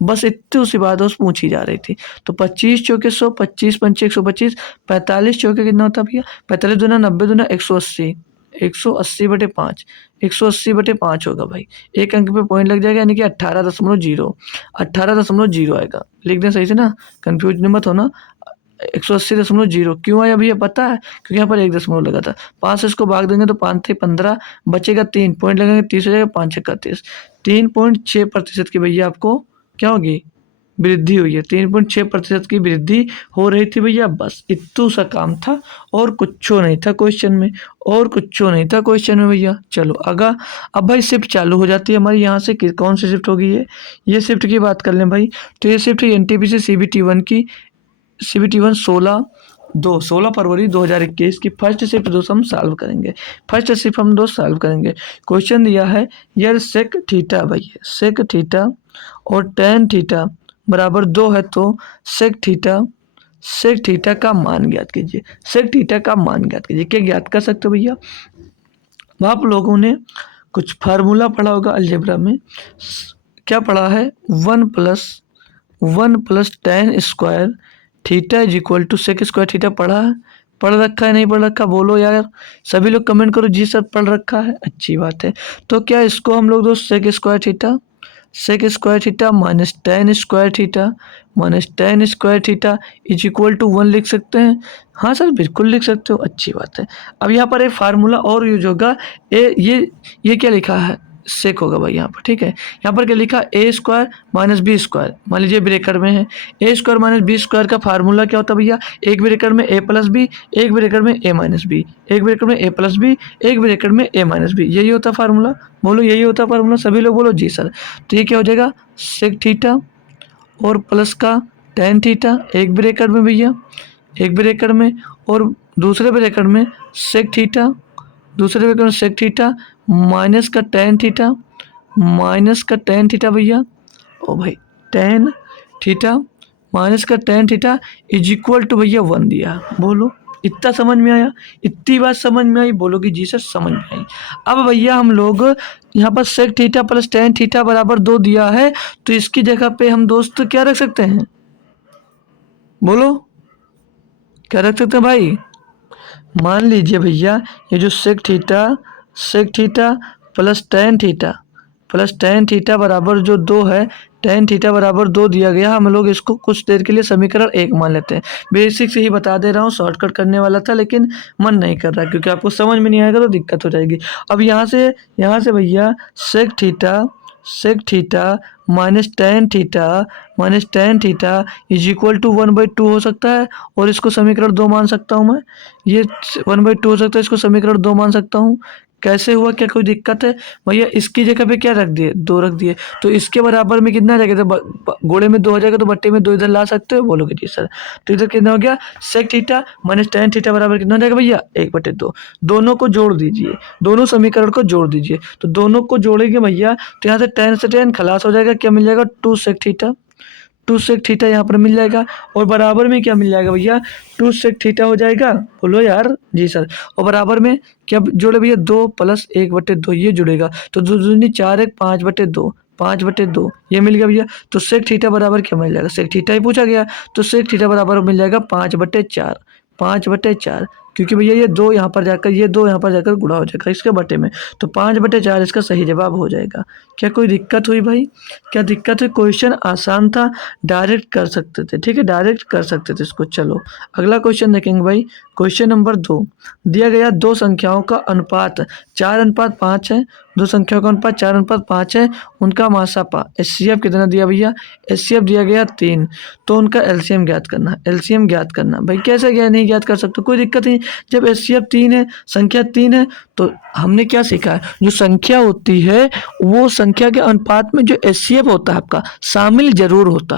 बस इतनी सी बात उस पूछी जा रही थी। तो 25 चौके 100, 25 पंचे 125, 45 चौके कितना होता है भैया 45 दूना 90 दूना 180, 180/5, 180/5 होगा भाई। एक अंक पे पॉइंट लग जाएगा, यानी कि 18.0, 18.0 आएगा। लिख दें सही से ना, कंफ्यूज मत होना। 180.0 क्यों आया भैया पता है? क्योंकि यहाँ पर एक दशमलव लगा था। 5 से इसको भाग देंगे तो 5 × 15 बचेगा 3, पॉइंट लगेंगे 30 हो जाएगा, 5 × 31, 3.6% की भैया आपको क्या होगी, वृद्धि हुई है। 3.6% की वृद्धि हो रही थी भैया, बस इतू सा काम था और कुछो नहीं था क्वेश्चन में, और कुछो नहीं था क्वेश्चन में भैया। चलो आगा, अब भाई शिफ्ट चालू हो जाती है हमारी यहाँ से। कौन सी शिफ्ट होगी ये शिफ्ट की बात कर लें भाई, तो ये शिफ्ट एनटीपीसी सीबीटी 1 की, CBT 1 16 फरवरी 2021 की फर्स्ट शिफ्ट दोस्त हम सॉल्व करेंगे। फर्स्ट शिफ्ट हम दोस्त सॉल्व करेंगे। क्वेश्चन दिया है यार सेक थीटा भाई, सेक थीटा और टेन थीटा बराबर 2 है, तो सेक थीटा का मान ज्ञात कीजिए। सेक थीटा का मान ज्ञात कीजिए। क्या ज्ञात कर सकते हो भैया? आप लोगों ने कुछ फार्मूला पढ़ा होगा अलजेब्रा में। क्या पढ़ा है? 1 + tan square theta is equal to sec square theta पढ़ा है? पढ़ रखा है नहीं पढ़ रखा बोलो यार, सभी लोग कमेंट करो जी सर पढ़ रखा है, अच्छी बात है। तो क्या इसको हम लोग दोस्त sec square theta minus tan square theta is equal to 1 लिख सकते हैं? हाँ सर बिल्कुल लिख सकते हो, अच्छी बात है। अब यहाँ पर एक फार्मूला और यूज होगा, ये क्या लिखा है, सेक होगा भाई यहाँ पर, ठीक है। यहाँ पर क्या लिखा, A² - B², मान लीजिए ब्रेकर में है। A² - B² का फार्मूला क्या होता है भैया? एक ब्रेकर में A + B, एक ब्रेकर में A - B, एक ब्रेकर में A + B, एक ब्रेकर में A - B, यही होता फार्मूला। बोलो यही होता फार्मूला, सभी लोग बोलो जी सर। तो ये क्या हो जाएगा, सेक थीटा और प्लस का टेन थीटा, एक ब्रेकर में भैया, एक ब्रेकर में, और दूसरे ब्रेकर में सेक थीटा, दूसरे ब्रेकर में सेक थीटा माइनस का टेन थीटा भैया, ओ भाई टेन थीटा माइनस का tan theta is equal to भैया 1 दिया। बोलो इतना समझ में आया? इतनी बात समझ में आई? बोलो कि जी सर समझ में आई। अब भैया हम लोग यहाँ पर sec theta plus tan theta बराबर 2 दिया है, तो इसकी जगह पे हम दोस्त क्या रख सकते हैं? बोलो क्या रख सकते हैं भाई? मान लीजिए भैया ये जो sec theta plus tan theta बराबर जो 2 है, टेन थीटा बराबर 2 दिया गया। हम लोग इसको कुछ देर के लिए समीकरण 1 मान लेते हैं। बेसिक से ही बता दे रहा हूँ, शॉर्टकट करने वाला था लेकिन मन नहीं कर रहा, क्योंकि आपको समझ में नहीं आएगा तो दिक्कत हो जाएगी। अब यहाँ से भैया sec theta minus tan theta is equal to 1/2 हो सकता है, और इसको समीकरण 2 मान सकता हूँ मैं। ये 1/2 हो सकता है, इसको समीकरण 2 मान सकता हूँ। कैसे हुआ, क्या कोई दिक्कत है भैया? इसकी जगह पे क्या रख दिए, 2 रख दिए, तो इसके बराबर में कितना रहेगा? तो गोले में 2 हो जाएगा, तो बट्टे में 2 इधर ला सकते हो, बोलोगे जी सर। तो इधर कितना हो गया, sec theta minus tan theta बराबर कितना हो जाएगा भैया, 1/2। दोनों को जोड़ दीजिए, दोनों समीकरण को जोड़ दीजिए, तो दोनों को जोड़ेंगे भैया तो यहाँ से टेन खलास हो जाएगा, क्या मिल जाएगा, 2 सेक थीटा यहाँ पर मिल जाएगा, और बराबर में क्या मिल जाएगा भैया, 2 सेक थीटा हो जाएगा। बोलो यार जी सर। और बराबर में क्या जोड़े भैया, 2 + 1/2 ये जुड़ेगा, तो 2 दूनी 4 1 5/2 ये मिल गया भैया। तो सेक थीटा बराबर क्या मिल जाएगा, सेक थीटा ही पूछा गया, तो सेक थीटा बराबर मिल जाएगा 5/4, क्योंकि भैया ये 2 यहाँ पर जाकर गुणा हो जाएगा इसके बटे में, तो 5/4 इसका सही जवाब हो जाएगा। क्या कोई दिक्कत हुई भाई? क्या दिक्कत हुई? क्वेश्चन आसान था, डायरेक्ट कर सकते थे, ठीक है, डायरेक्ट कर सकते थे इसको। चलो अगला क्वेश्चन देखेंगे भाई। क्वेश्चन नंबर 2 दिया गया, दो संख्याओं का अनुपात 4:5 है, दो संख्याओं का अनुपात 4:5 है, उनका मासापा HCF कितना दिया भैया, HCF दिया गया 3, तो उनका LCM ज्ञात करना। भाई कैसे नहीं ज्ञात कर सकते, कोई दिक्कत नहीं। जब HCF 3 है, संख्या 3 है, तो हमने क्या सीखा है, जो संख्या होती है वो संख्या के अनुपात में जो HCF होता है आपका शामिल जरूर होता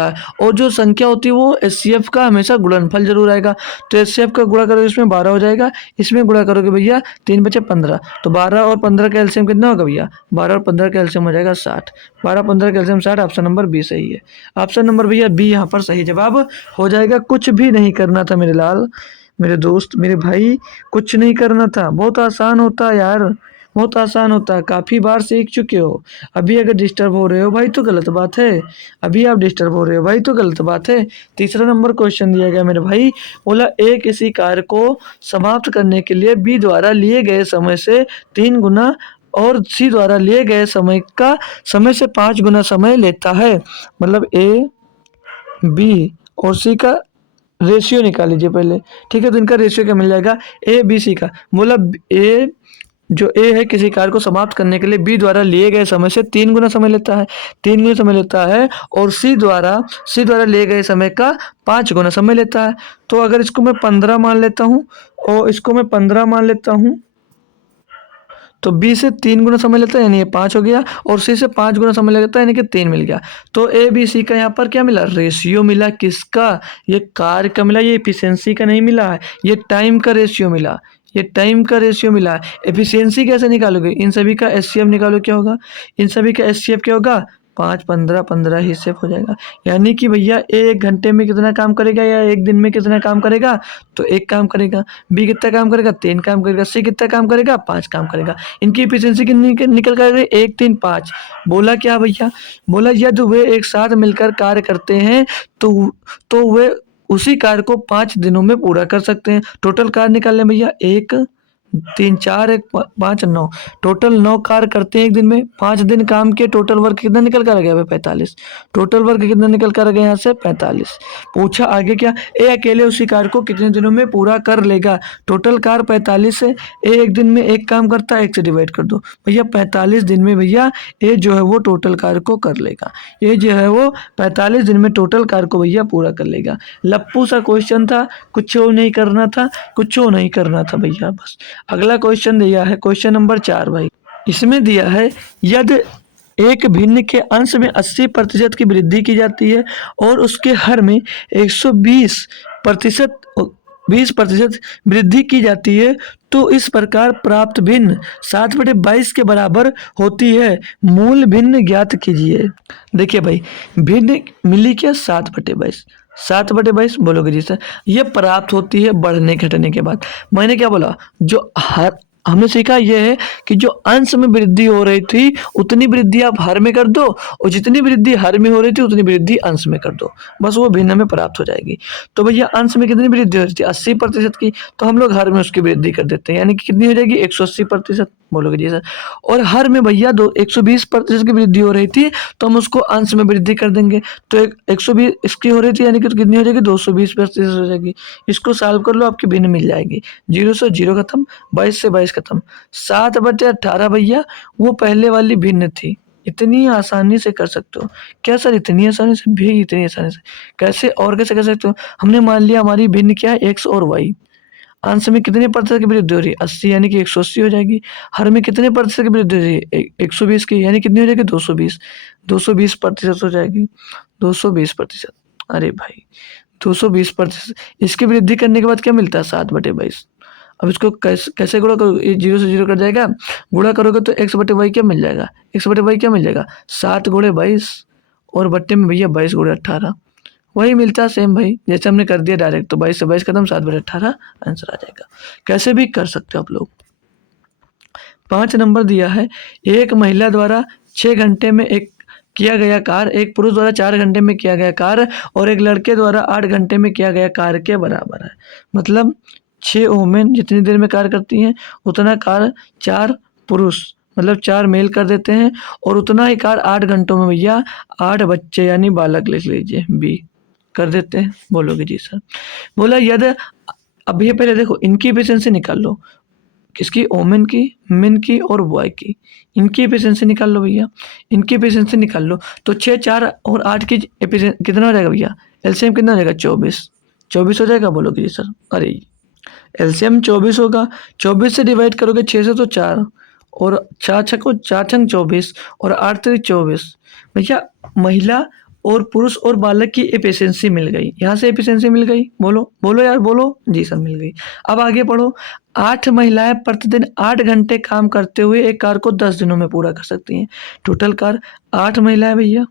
है, और जो संख्या होती है वो HCF का हमेशा गुणनफल जरूर आएगा। तो HCF का गुणा करोगे इसमें 12 हो जाएगा, इसमें गुणा करोगे भैया 3 बचे 15, तो 12 और 15 का एलसीएम कितना होगा भैया, 12 और 15 का एलसीएम हो जाएगा 60, 12 15 का एलसीएम 60। ऑप्शन नंबर बी सही है, ऑप्शन नंबर भैया बी यहाँ पर सही जवाब हो जाएगा। कुछ भी नहीं करना था मेरे लाल, मेरे दोस्त, मेरे भाई, कुछ नहीं करना था, बहुत आसान होता है यार, बहुत आसान होता है, काफ़ी बार सीख चुके हो। अभी अगर डिस्टर्ब हो रहे हो भाई तो गलत बात है, अभी आप डिस्टर्ब हो रहे हो भाई तो गलत बात है। तीसरा नंबर क्वेश्चन दिया गया मेरे भाई, बोला ए किसी कार्य को समाप्त करने के लिए बी द्वारा लिए गए समय से 3 गुना और सी द्वारा लिए गए समय से 5 गुना समय लेता है। मतलब ए, बी और सी का रेशियो निकाल लीजिए पहले। ठीक है, तो इनका रेशियो क्या मिल जाएगा, ए बी सी का। बोला ए, जो ए है किसी कार्य को समाप्त करने के लिए बी द्वारा लिए गए समय से 3 गुना समय लेता है, 3 गुना समय लेता है, और सी द्वारा लिए गए समय का 5 गुना समय लेता है। तो अगर इसको मैं 15 मान लेता हूँ और इसको मैं 15 मान लेता हूँ, तो बी से 3 गुना समय लेता है यानी ये 5 हो गया, और सी से 5 गुना समय लेता है यानी कि 3 मिल गया। तो ए बी सी का यहाँ पर क्या मिला, रेशियो मिला। किसका, ये कार्य का मिला, ये एफिशिएंसी का नहीं मिला है, ये टाइम का रेशियो मिला, ये टाइम का रेशियो मिला है। एफिशिएंसी कैसे निकालोगे, इन सभी का एचसीएफ निकालो, क्या होगा, इन सभी का एचसीएफ क्या होगा, 5 15 15 ही सेफ हो जाएगा। यानी कि भैया ए 1 घंटे में कितना काम करेगा या 1 दिन में कितना काम करेगा, तो 1 काम करेगा। बी कितना काम करेगा, 3 काम करेगा। सी कितना काम करेगा, 5 काम करेगा। इनकी एफिशिएंसी कितनी निकल कर गई, 1 3 5। बोला क्या भैया, बोला यदि वे एक साथ मिलकर कार्य करते हैं तो वे उसी कार्य को 5 दिनों में पूरा कर सकते हैं। टोटल कार्य निकाल लें भैया, 1 3 4 1 5 9, टोटल 9 कार्य करते हैं एक दिन में, 5 दिन काम किए, टोटल वर्क कितना निकल कर आ गया भाई, 45। टोटल वर्क कितना निकल कर आ गया यहाँ से, 45। पूछा आगे क्या, ए अकेले उसी कार्य को कितने दिनों में पूरा कर लेगा। टोटल कार्य 45 है, ए एक दिन में एक काम करता है, 1 से डिवाइड कर दो भैया, 45 दिन में भैया ए जो है वो टोटल कार्य को कर लेगा। ये जो है वो 45 दिन में टोटल कार्य को भैया पूरा कर लेगा। लप्पू सा क्वेश्चन था, कुछ नहीं करना था, कुछ नहीं करना था भैया बस। अगला क्वेश्चन दिया है क्वेश्चन नंबर 4 भाई। इसमें दिया है यदि एक भिन्न के अंश में 80% की वृद्धि की जाती है और उसके हर में 120% 20% वृद्धि की जाती है, तो इस प्रकार प्राप्त भिन्न 7/22 के बराबर होती है। मूल भिन्न ज्ञात कीजिए। देखिए भाई, भिन्न मिली क्या, 7/22। 7/22 बोलोगे जी सर, ये प्राप्त होती है बढ़ने घटने के बाद। मैंने क्या बोला, जो हर हमने सीखा यह है कि जो अंश में वृद्धि हो रही थी उतनी वृद्धि आप हर में कर दो, और जितनी वृद्धि हर में हो रही थी उतनी वृद्धि अंश में कर दो, बस वो भिन्न में प्राप्त हो जाएगी। तो भैया अंश में कितनी वृद्धि हो रही थी, 80% की, तो हम लोग हर में उसकी वृद्धि कर देते हैं, यानी कि कितनी हो जाएगी, 180%। बोलोगे जी सर। और हर में भैया 120% की वृद्धि हो रही थी, तो हम उसको अंश में वृद्धि कर देंगे। तो 120 इसकी हो रही थी, यानी कि तो कितनी हो जाएगी, 220% हो जाएगी। इसको सॉल्व कर लो, आपकी भिन्न मिल जाएगी। 0 से 0 खत्म, 22 से 22 खत्म। 7/18 भैया वो पहले वाली भिन्न थी। इतनी आसानी से कर सकते हो क्या सर, इतनी आसानी से भी, इतनी आसानी से कैसे, और कैसे कर सकते हो। हमने मान लिया हमारी भिन्न क्या है, एक्स और वाई। अंश में कितने प्रतिशत की वृद्धि हो रही है, 80, यानी कि 180 हो जाएगी। हर में कितने प्रतिशत की वृद्धि हो रही है, 120 की, यानी कितनी हो जाएगी, 220। 220% हो जाएगी, 220%। अरे भाई 220%, इसकी वृद्धि करने के बाद क्या मिलता है, 7/22। अब इसको कैसे कैसे गुणा करो, ये 0 से 0 कट जाएगा, गुणा करोगे तो x/y क्या मिल जाएगा, x/y क्या मिल जाएगा, 7 × 22, और बट्टे में भैया 22 × 18, वही मिलता है सेम भाई, जैसे हमने कर दिया डायरेक्ट। तो 22 से 22 खत्म, 7/18 आंसर आ जाएगा। कैसे भी कर सकते हो आप लोग। 5 नंबर दिया है, एक महिला द्वारा 6 घंटे में एक किया गया कार्य एक पुरुष द्वारा 4 घंटे में किया गया कार्य और एक लड़के द्वारा 8 घंटे में किया गया कार्य के बराबर है। मतलब 6 वुमेन जितनी देर में कार्य करती हैं उतना कार्य 4 पुरुष, मतलब 4 मेल कर देते हैं, और उतना ही कार्य 8 घंटों में भैया 8 बच्चे यानी बालक लिख लीजिए बी कर देते हैं। बोलोगे जी सर। बोला यदि, अब ये पहले देखो इनकी एफिशिएंसी निकाल लो, किसकी, ओमेन की, मेन की और बॉय की। इनकी एफिशिएंसी निकाल लो भैया, इनकी एफिशिएंसी निकाल लो। तो 6 4 और 8 की एफिशिएंसी कितना हो जाएगा भैया, एलसीएम कितना हो जाएगा, 24। 24 हो जाएगा, बोलोगे जी सर। अरे एलसीएम 24 होगा, 24 से डिवाइड करोगे 6 से तो 4, और 4 छको 4 छंग 24, और 8 3 24। भैया महिला और पुरुष और बालक की एफिशिएंसी मिल गई, यहाँ से एफिशिएंसी मिल गई। बोलो बोलो यार, बोलो जी सर, मिल गई। अब आगे पढ़ो। 8 महिलाएं प्रतिदिन 8 घंटे काम करते हुए एक कार्य को 10 दिनों में पूरा कर सकती हैं। टोटल कार्य 8 महिलाएं भैया,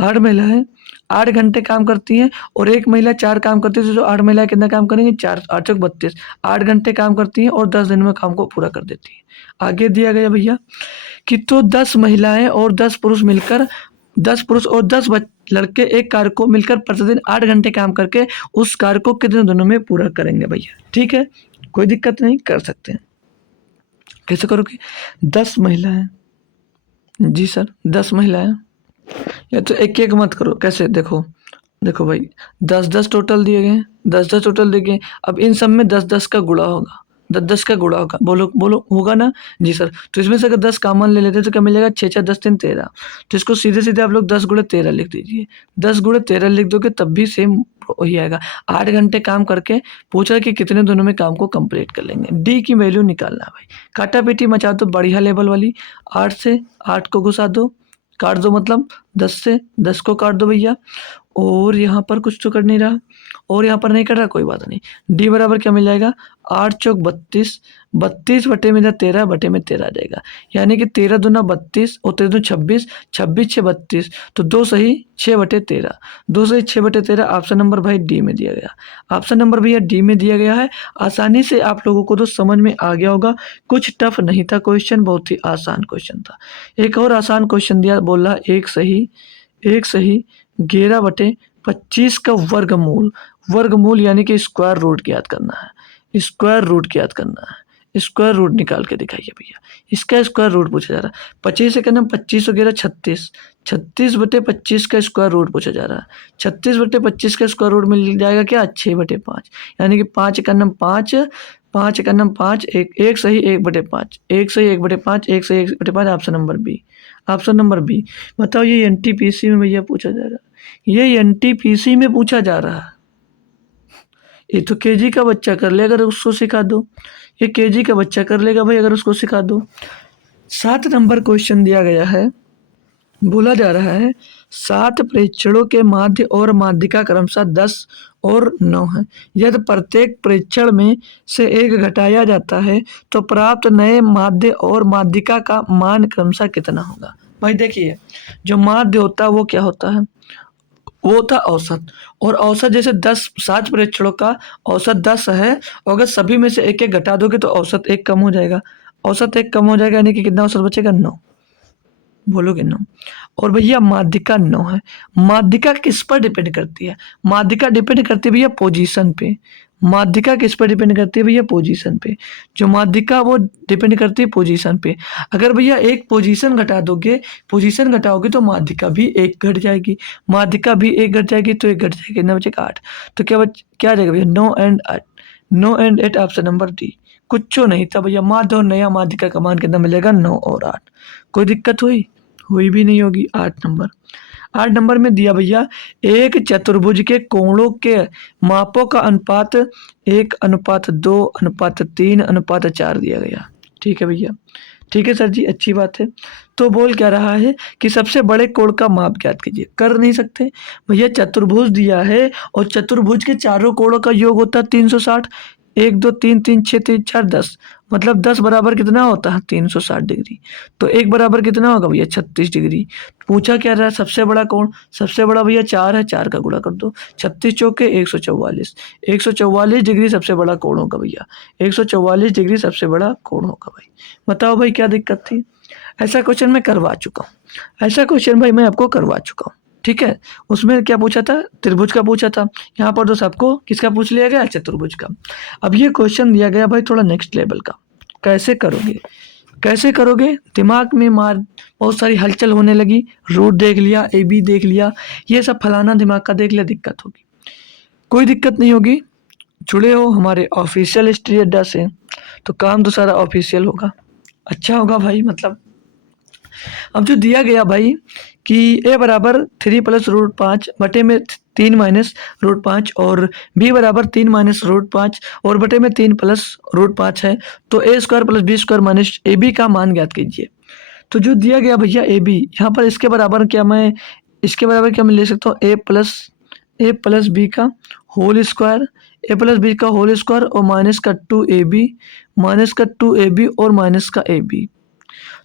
8 महिलाएं 8 घंटे काम करती हैं और एक महिला 4 काम करती है, तो जो 8 महिलाएं कितना काम करेंगी? 4 8 चौक 32, 8 घंटे काम करती हैं और 10 दिन में काम को पूरा कर देती हैं। आगे दिया गया भैया कि तो 10 महिलाएं और 10 पुरुष मिलकर 10 पुरुष और 10 लड़के एक कार्य को मिलकर प्रतिदिन 8 घंटे काम करके उस कार्य को कितने दिनों में पूरा करेंगे भैया? ठीक है, कोई दिक्कत नहीं, कर सकते हैं। कैसे करोगे? 10 महिलाएं, जी सर 10 महिलाएं, या तो एक एक मत करो। कैसे? देखो देखो भाई, 10-10 टोटल दिए गए, 10-10 टोटल दिए गए। अब इन सब में 10-10 का गुणा होगा, 10-10 का गुणा होगा, बोलो बोलो, होगा ना? जी सर। तो इसमें से अगर 10 कॉमन ले लेते हैं तो क्या मिलेगा? 6 10 3 13। तो इसको सीधे सीधे आप लोग 10 गुणे 13 लिख दीजिए। 10 गुणे 13 लिख दोगे तब भी सेम वही आएगा। 8 घंटे काम करके पूछा कि कितने दिनों में काम को कंप्लीट कर लेंगे। डी की वैल्यू निकालना है भाई। काटा पीटी मचा दो बढ़िया लेवल वाली। 8 से 8 को घुसा दो, काट दो, मतलब 10 से 10 को काट दो भैया। और यहाँ पर कुछ तो कर नहीं रहा, और यहाँ पर नहीं कर रहा, कोई बात नहीं। डी बराबर क्या मिल जाएगा? 8 चौक 32, 32 बटे में 13 बटे में 13 आ जाएगा। यानी कि 13 दूना 32 और 13 दूना 26, 26 6 32, तो 2 सही 6 बटे 13, 2 सही 6 बटे 13। ऑप्शन नंबर भाई डी में दिया गया। ऑप्शन नंबर भैया डी में दिया गया है। आसानी से आप लोगों को तो समझ में आ गया होगा, कुछ टफ नहीं था क्वेश्चन, बहुत ही आसान क्वेश्चन था। एक और आसान क्वेश्चन दिया, बोल रहा एक सही 11 बटे 25 का वर्गमूल, वर्गमूल यानी कि स्क्वायर रूट ज्ञात करना है, स्क्वायर रूट ज्ञात करना है। स्क्वायर रूट निकाल के दिखाइए भैया। इसका स्क्वायर रूट पूछा जा रहा है। 25 से कहना 25 वगैरह 36, 36 बटे 25 का स्क्वायर रूट पूछा जा रहा है। 36 बटे 25 का स्क्वायर रूट मिल जाएगा क्या? 6 बटे 5, यानी कि 5 का नम 5, 5 का नम 5, एक सही 1 बटे 5, एक सही 1 बटे 5, एक सही 1 बटे 5। Option number B, option number B. बताओ ये एनटीपीसी में भैया पूछा जा रहा है, ये एनटीपीसी में पूछा जा रहा है। ये तो केजी का बच्चा कर ले अगर उसको सिखा दो, ये केजी का बच्चा कर लेगा भाई अगर उसको सिखा दो। 7 नंबर क्वेश्चन दिया गया है, बोला जा रहा है 7 प्रेक्षणों के माध्य और माध्यिका क्रमशः 10 और 9 है। यदि प्रत्येक प्रेक्षण में से एक घटाया जाता है तो प्राप्त नए माध्य और माध्यिका का मान क्रमशः कितना होगा? भाई देखिए, जो माध्य होता है वो क्या होता है? वो होता है औसत। और औसत जैसे 7 प्रेक्षणों का औसत 10 है, और अगर सभी में से एक एक घटा दोगे तो औसत 1 कम हो जाएगा। औसत 1 कम हो जाएगा यानी कि कितना औसत बचेगा? 9। बोलोगे 9। और भैया माध्यिका 9 है। माध्यिका किस पर डिपेंड करती है? माध्यिका डिपेंड करती है भैया पोजीशन पे। माध्यिका किस पर डिपेंड करती है भैया? पोजीशन पे। जो माध्यिका वो डिपेंड करती है पोजीशन पे। अगर भैया एक पोजीशन घटा दोगे, पोजीशन घटाओगे तो माध्यिका भी एक घट जाएगी, माध्यिका भी एक घट जाएगी, तो एक घट जाएगी, कितना बचेगा? 8। तो क्या आ जाएगा भैया? 9 and 8, 9 and 8। Option number D. कुछ नहीं था भैया, माध्य और नया माध्यिका का मान कितना मिलेगा? 9 और 8। कोई दिक्कत हुई भी नहीं होगी। 8 नंबर, 8 नंबर में दिया भैया एक चतुर्भुज के कोणों के मापों का अनुपात 1:2:3:4 दिया गया। ठीक है भैया, ठीक है सर जी, अच्छी बात है। तो बोल क्या रहा है कि सबसे बड़े कोण का माप ज्ञात कीजिए। कर नहीं सकते भैया, चतुर्भुज दिया है और चतुर्भुज के चारों कोणों का योग होता है 360। 1 2 3 3 6 3 4 10, मतलब 10 बराबर कितना होता है? 360 डिग्री। तो 1 बराबर कितना होगा भैया? 36 डिग्री। पूछा क्या रहा है? सबसे बड़ा कोण, सबसे बड़ा भैया 4 है, 4 का गुणा कर दो। 36 चौके 144, 144 डिग्री सबसे बड़ा कोण होगा भैया। 144 डिग्री सबसे बड़ा कोण होगा भाई। बताओ भाई क्या दिक्कत थी? ऐसा क्वेश्चन मैं करवा चुका हूँ, ऐसा क्वेश्चन भाई मैं आपको करवा चुका हूँ। ठीक है, उसमें क्या पूछा था? त्रिभुज का पूछा था। यहाँ पर तो सबको किसका पूछ लिया गया? चतुर्भुज का। अब ये क्वेश्चन दिया गया भाई थोड़ा नेक्स्ट लेवल का। कैसे करोगे? कैसे करोगे? दिमाग में मार बहुत सारी हलचल होने लगी। रूट देख लिया, ए बी देख लिया, ये सब फलाना दिमाग का देख लिया, दिक्कत होगी। कोई दिक्कत नहीं होगी, जुड़े हो हमारे ऑफिशियल स्टडी अड्डा से तो काम तो सारा ऑफिशियल होगा, अच्छा होगा भाई। मतलब अब जो दिया गया भाई कि ए बराबर 3 + √5 बटे में 3 - √5 और बी बराबर 3 - √5 और बटे में 3 + √5 है, तो a² + b² - ab का मान ज्ञात कीजिए। तो जो दिया गया भैया ए बी, यहाँ पर इसके बराबर क्या मैं ले सकता हूँ? a + b का होल स्क्वायर, a + b का होल स्क्वायर और -2ab और -ab।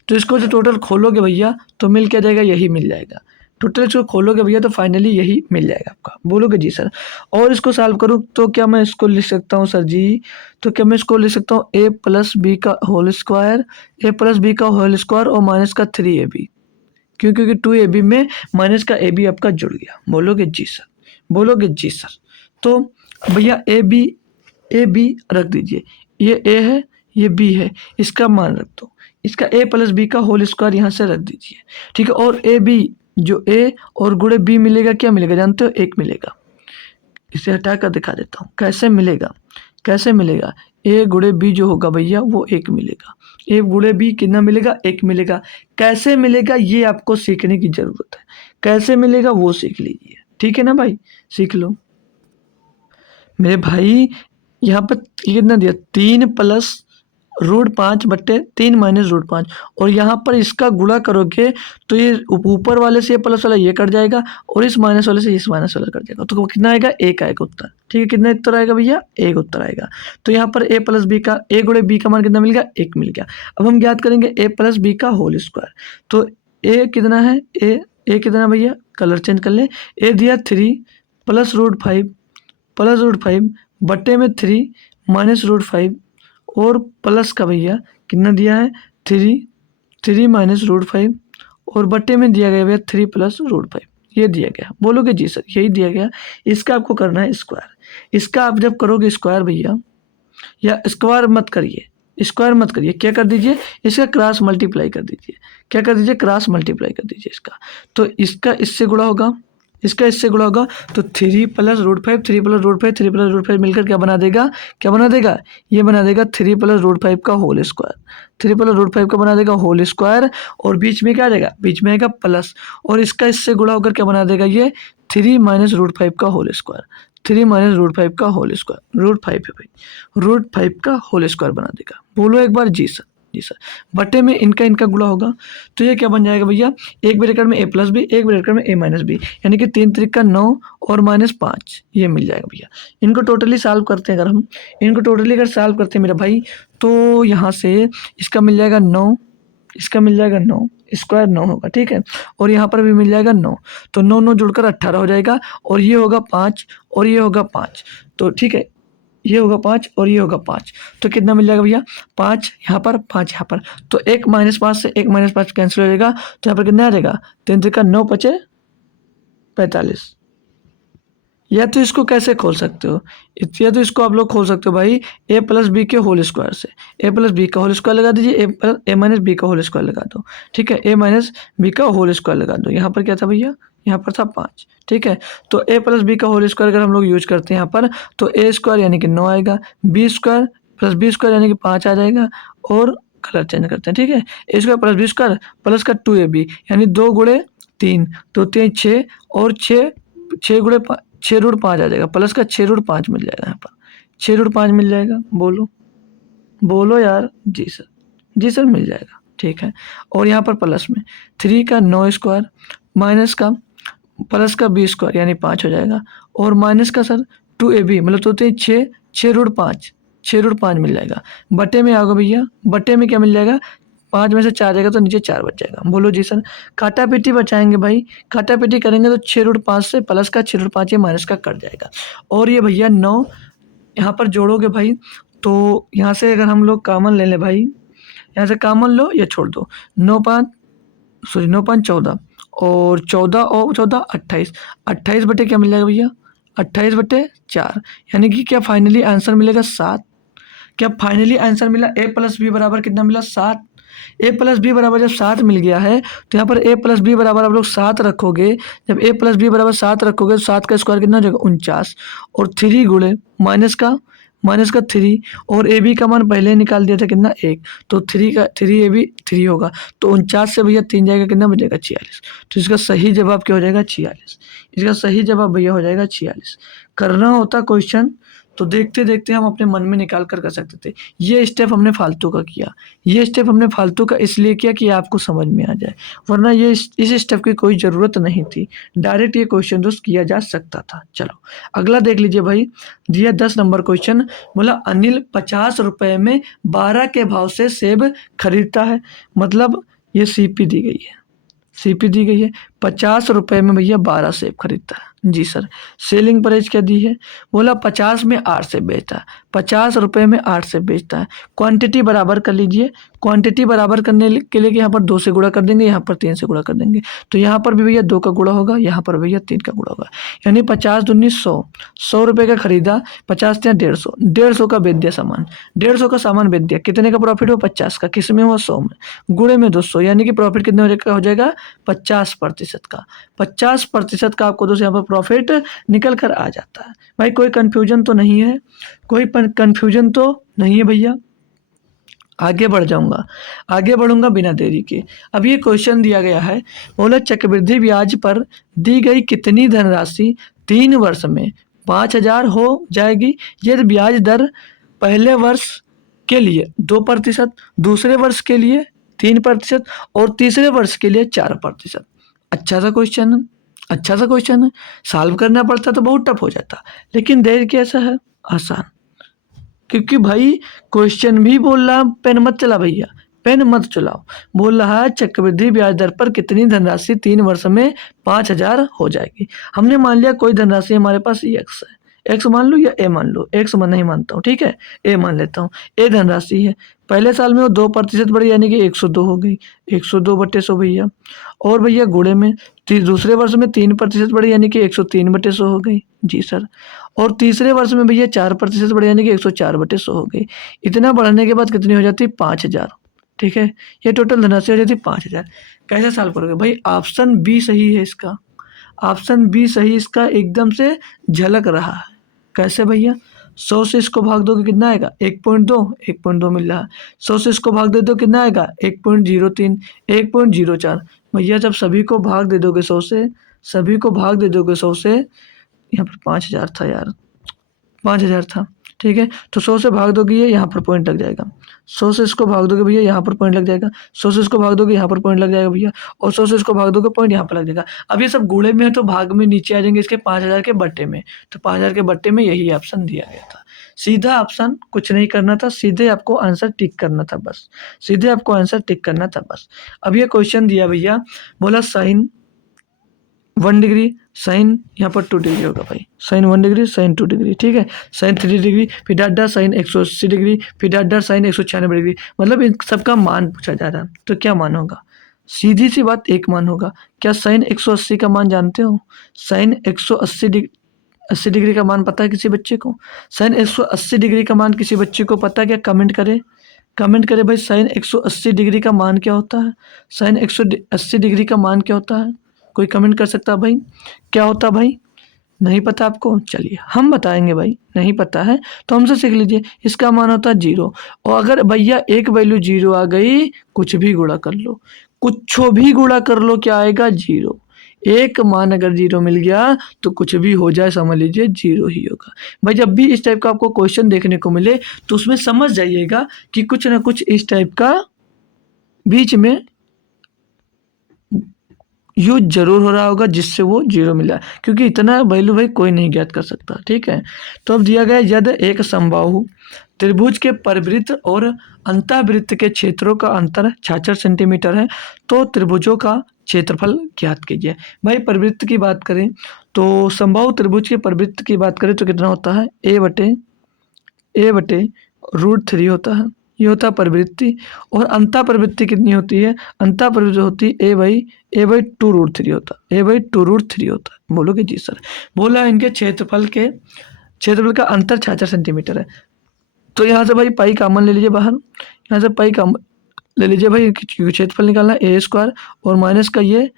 तो इसको जो टोटल खोलोगे भैया तो मिल क्या जाएगा? यही मिल जाएगा। टोटल इसको खोलोगे भैया तो फाइनली यही मिल जाएगा आपका। बोलोगे जी सर। और इसको सॉल्व करूँ तो क्या मैं इसको लिख सकता हूँ सर जी? तो क्या मैं इसको लिख सकता हूँ ए प्लस बी का होल स्क्वायर, ए प्लस बी का होल स्क्वायर और माइनस का 3ab, क्यों? क्योंकि 2ab में माइनस का ab आपका जुड़ गया। बोलोगे जी सर, बोलोगे जी सर। तो भैया ए बी रख दीजिए, ये ए है ये बी है, इसका मान रख दो, इसका ए प्लस बी का होल स्क्वायर यहाँ से रख दीजिए, ठीक है। और ए बी जो ए और गुणे बी मिलेगा, क्या मिलेगा जानते हो? 1 मिलेगा। इसे हटा कर दिखा देता हूँ कैसे मिलेगा, कैसे मिलेगा। ए गुणे बी जो होगा भैया वो 1 मिलेगा, ए गुणे बी कितना मिलेगा? 1 मिलेगा। कैसे मिलेगा ये आपको सीखने की जरूरत है, कैसे मिलेगा वो सीख लीजिए, ठीक है ना भाई, सीख लो मेरे भाई। यहाँ पर ये कितना दिया? 3 प्लस रूट 5 बट्टे 3 माइनस रूट 5, और यहाँ पर इसका गुणा करोगे तो ये ऊपर वाले से ये प्लस वाला ये कट जाएगा और इस माइनस वाले से इस माइनस वाला कट जाएगा, तो कितना आएगा? 1 आएगा उत्तर, ठीक है। कितना उत्तर आएगा भैया? 1 उत्तर आएगा। तो यहाँ पर ए प्लस बी का, ए गुणे बी का मान कितना मिल गया? 1 मिल गया। अब हम ज्ञात करेंगे ए प्लस बी का होल स्क्वायर। तो ए कितना है? ए कितना भैया? कलर चेंज कर ले। ए दिया 3 प्लस रूट 5 प्लस रूट 5 बट्टे में 3 माइनस रूट 5 और प्लस का भैया कितना दिया है? 3 माइनस रूट 5 और बट्टे में दिया गया भैया 3 प्लस रूट 5, ये दिया गया। बोलोगे जी सर, यही दिया गया। इसका आपको करना है स्क्वायर। इसका आप जब करोगे स्क्वायर भैया, या स्क्वायर मत करिए, स्क्वायर मत करिए, क्या कर दीजिए? इसका क्रॉस मल्टीप्लाई कर दीजिए। क्या कर दीजिए? क्रॉस मल्टीप्लाई कर दीजिए इसका। तो इसका इससे गुणा होगा, इसका इससे गुणा होगा, तो 3 plus root 5 3 plus root 5 3 plus root 5 मिलकर क्या बना देगा? क्या बना देगा? ये बना देगा 3 प्लस रूट 5 का होल स्क्वायर। 3 प्लस रूट 5 का बना देगा होल स्क्वायर, और बीच में क्या आ जाएगा? बीच में आएगा प्लस, और इसका इससे गुणा होकर क्या बना देगा? ये 3 माइनस रूट 5 का होल स्क्वायर। 3 माइनस रूट 5 का होल स्क्वायर, रूट 5 है भाई, रूट 5 का होल स्क्वायर बना देगा। बोलो एक बार जी सर, जी सर। बटे में इनका इनका गुणा होगा, तो ये क्या बन जाएगा भैया? एक ब्रैकेट में ए प्लस बी, एक ब्रैकेट में ए माइनस बी, यानी कि 3 त्रिक का 9 और माइनस 5, ये मिल जाएगा भैया। इनको टोटली सॉल्व करते हैं, अगर हम इनको टोटली अगर सॉल्व करते हैं मेरा भाई, तो यहाँ से इसका मिल जाएगा 9, इसका मिल जाएगा 9, स्क्वायर 9 होगा, ठीक है। और यहाँ पर भी मिल जाएगा 9, तो 9 9 जुड़कर 18 हो जाएगा, और ये होगा 5 और ये होगा 5, तो ठीक है, ये होगा 5 और ये होगा 5, तो कितना मिल जाएगा भैया? 5 यहाँ पर, 5 यहाँ पर, तो 1 माइनस 5 से 1 माइनस 5 कैंसिल हो जाएगा, तो यहाँ पर कितना आ जाएगा? 3 त्रिक का 9 पचे 45। या तो इसको कैसे खोल सकते हो, या तो इसको आप लोग खोल सकते हो भाई ए प्लस बी के होल स्क्वायर से। ए प्लस बी का होल स्क्वायर लगा दीजिए, ए माइनस बी का होल स्क्वायर लगा दो, ठीक है। ए माइनस बी का होल स्क्वायर लगा दो। यहाँ पर क्या था भैया? यहाँ पर था 5, ठीक है। तो ए प्लस बी का होल स्क्वायर अगर हम लोग यूज करते हैं यहाँ पर, तो ए स्क्वायर यानी कि 9 आएगा, B square plus B square यानी कि 5 आ जाएगा, और कलर चेंज करते हैं, ठीक है। A square plus B square plus का 2ab यानी 2 गुणे 3, तो 3 6 और 6 गुणे 6 रूट 5 आ जाएगा, प्लस का 6 रूट 5 मिल जाएगा, यहाँ पर 6 रूट 5 मिल जाएगा। बोलो बोलो यार, जी सर, जी सर मिल जाएगा, ठीक है। और यहाँ पर प्लस में 3 का 9 स्क्वायर माइनस का प्लस का बी स्क्वायर यानी 5 हो जाएगा, और माइनस का सर 2ab मतलब तो 6 रूट 5, 6 रूट 5 मिल जाएगा। बटे में आओगे भैया, बटे में क्या मिल जाएगा? 5 में से 4 जाएगा तो नीचे 4 बच जाएगा। बोलो जी सर। काटा पीटी बचाएंगे भाई, काटा पीटी करेंगे तो 6 रूट 5 से प्लस का 6 रूट 5 ये माइनस का कट जाएगा, और ये भैया 9 यहाँ पर जोड़ोगे भाई, तो यहाँ से अगर हम लोग कॉमन ले लें भाई, यहाँ से कॉमन लो या छोड़ दो, 9 5 14, और 14 और 14 28, 28 बटे क्या मिल जाएगा भैया? 28 बटे 4, यानी कि क्या फाइनली आंसर मिलेगा 7। क्या फाइनली आंसर मिला? ए प्लस बी बराबर कितना मिला? 7। ए प्लस बी बराबर जब 7 मिल गया है, तो यहाँ पर ए प्लस बी बराबर आप लोग 7 रखोगे। जब ए प्लस बी बराबर 7 रखोगे तो 7 का स्क्वायर कितना हो जाएगा? 49, और 3 गुणे माइनस का 3, और ए बी का मान पहले ही निकाल दिया था कितना? 1, तो 3 ए बी 3 होगा, तो 49 से भैया 3 जाएगा, कितना बचेगा? 46। तो इसका सही जवाब क्या हो जाएगा? 46। इसका सही जवाब भैया हो जाएगा 46। करना होता क्वेश्चन तो देखते देखते हम अपने मन में निकाल कर सकते थे। ये स्टेप हमने फालतू का किया, ये स्टेप हमने फालतू का इसलिए किया कि आपको समझ में आ जाए, वरना ये इस स्टेप की कोई ज़रूरत नहीं थी। डायरेक्ट ये क्वेश्चन दोस्त किया जा सकता था। चलो अगला देख लीजिए भाई, दिया 10 नंबर क्वेश्चन, बोला अनिल 50 रुपये में 12 के भाव से सेब खरीदता है, मतलब ये सीपी दी गई है, सीपी दी गई है 50 रुपये में भैया 12 सेब खरीदता है। जी सर। सेलिंग प्राइस क्या दी है? बोला 50 में 8 सेब बेचता है, 50 रुपये में 8 सेब बेचता है। क्वांटिटी बराबर कर लीजिए, क्वांटिटी बराबर करने के लिए यहाँ पर 2 से गुणा कर देंगे, यहाँ पर 3 से गुणा कर देंगे, तो यहाँ पर भी भैया 2 का गुणा होगा, यहाँ पर भैया 3 का गुणा होगा, यानी 50 दूनी 100, 100 रुपये का खरीदा, 50 या 150, 150 का बेच दिया सामान, 150 का सामान बेच दिया, कितने का प्रॉफिट हो? 50 का। किस में हुआ? 100 में। गुणे में 200, यानी कि प्रॉफिट कितने हो जाएगा? 50% का। 50% का आपको दोस्तों यहाँ पर प्रॉफिट निकल कर आ जाता है। भाई कोई कंफ्यूजन तो नहीं है? कोई कंफ्यूजन तो नहीं है भैया? आगे बढ़ जाऊंगा, आगे बढ़ूंगा बिना देरी के। अब ये क्वेश्चन दिया गया है, बोला चक्रवृद्धि ब्याज पर दी गई कितनी धनराशि 3 वर्ष में 5,000 हो जाएगी यदि ब्याज दर पहले वर्ष के लिए 2%, दूसरे वर्ष के लिए 3% और तीसरे वर्ष के लिए 4%। अच्छा सा क्वेश्चन है, अच्छा सा क्वेश्चन है। सॉल्व करना पड़ता तो बहुत टफ हो जाता, लेकिन देर कैसा है? आसान। क्योंकि भाई क्वेश्चन भी बोल रहा पेन मत चला भैया, पेन मत चलाओ। बोल रहा है चक्रवृद्धि ब्याज दर पर कितनी धनराशि 3 वर्ष में 5,000 हो जाएगी। हमने मान लिया कोई धनराशि हमारे पास एक्स है, एक्स मान लो या ए मान लो, एक्स मैं नहीं मानता हूँ, ठीक है, ए मान लेता हूँ। ए धनराशि है, पहले साल में वो 2% बढ़ी, यानी कि 102 हो गई, 102/100 भैया। और भैया गुणे में दूसरे वर्ष में 3% बढ़ी, यानी कि 103/100 हो गई। जी सर। और तीसरे वर्ष में भैया 4% बढ़े, यानी कि 104/100 हो गई। इतना बढ़ने के बाद कितनी हो जाती? 5,000। ठीक है, ये टोटल धनराशि हो जाती 5,000। कैसे सॉल्व करोगे भाई? ऑप्शन बी सही है इसका, ऑप्शन बी सही इसका एकदम से झलक रहा है। कैसे भैया? 100 से इसको भाग दोगे कितना आएगा? 1.2, 1.2 मिल रहा है। 100 से इसको भाग दे दो कितना आएगा? 1.03, 1.04। भैया जब सभी को भाग दे दोगे 100 से, सभी को भाग दे दोगे 100 से, यहाँ पर 5,000 था यार, 5,000 था, ठीक है, तो 100 से भाग दोगे ये यहाँ पर पॉइंट लग जाएगा। 100 से इसको भाग दोगे भैया यहाँ पर पॉइंट लग जाएगा, 100 से इसको भाग दोगे यहाँ पर पॉइंट लग जाएगा भैया, और 100 से इसको भाग दोगे पॉइंट यहाँ पर लग जाएगा। अब ये सब गुणे में है तो भाग में नीचे आ जाएंगे इसके 5,000 के बट्टे में, तो 5,000 के बट्टे में यही ऑप्शन दिया गया था। सीधा ऑप्शन, कुछ नहीं करना था, सीधे आपको आंसर टिक करना था बस, सीधे आपको आंसर टिक करना था बस। अब ये क्वेश्चन दिया भैया, बोला साइन 1 डिग्री, साइन यहाँ पर 2 डिग्री होगा भाई, साइन 1 डिग्री, साइन 2 डिग्री, ठीक है, साइन 3 डिग्री, फिर डॉट डॉट साइन 180 डिग्री, फिर डॉट डॉट साइन 196 डिग्री। मतलब इन सबका मान पूछा जा रहा है, तो क्या मान होगा? सीधी सी बात, एक मान होगा। क्या साइन 180 का मान जानते हो? साइन 180 डिग्री का मान पता है किसी बच्चे को? साइन 180 डिग्री का मान किसी बच्चे को पता है क्या? कमेंट करे, कमेंट करे भाई, साइन 180 डिग्री का मान क्या होता है? साइन 180 डिग्री का मान क्या होता है? कोई कमेंट कर सकता है भाई? क्या होता भाई? नहीं पता आपको? चलिए हम बताएंगे भाई, नहीं पता है तो हमसे सीख लीजिए। इसका मान होता है 0, और अगर भैया एक वैल्यू 0 आ गई, कुछ भी गुणा कर लो, कुछ भी गुणा कर लो, क्या आएगा? 0। एक मान अगर 0 मिल गया तो कुछ भी हो जाए समझ लीजिए 0 ही होगा। भाई जब भी इस टाइप का आपको क्वेश्चन देखने को मिले तो उसमें समझ जाइएगा कि कुछ ना कुछ इस टाइप का बीच में यूज जरूर हो रहा होगा जिससे वो 0 मिला, क्योंकि इतना वैल्यू भाई कोई नहीं ज्ञात कर सकता, ठीक है। तो अब दिया गया यदि एक समबाहु त्रिभुज के परिवृत्त और अंतःवृत्त के क्षेत्रों का अंतर 66 सेंटीमीटर है तो त्रिभुजों का क्षेत्रफल ज्ञात कीजिए। भाई परिवृत्त की बात करें तो समबाहु त्रिभुज के परिवृत्त की बात करें तो कितना होता है? a/√3 होता है, ये होता है परिवृत्ति। और अंतः परिवृत्ति कितनी होती है? अंतः परिवृत्ति होती है a/2√3 होता है, a/2√3 होता है। बोलोगे जी सर। बोला इनके क्षेत्रफल का अंतर 66 सेंटीमीटर है। तो यहाँ से भाई पाई कॉमन ले लीजिए बाहर, यहाँ से पाई कॉमन ले लीजिए भाई, क्षेत्रफल निकालना है a² और माइनस का ये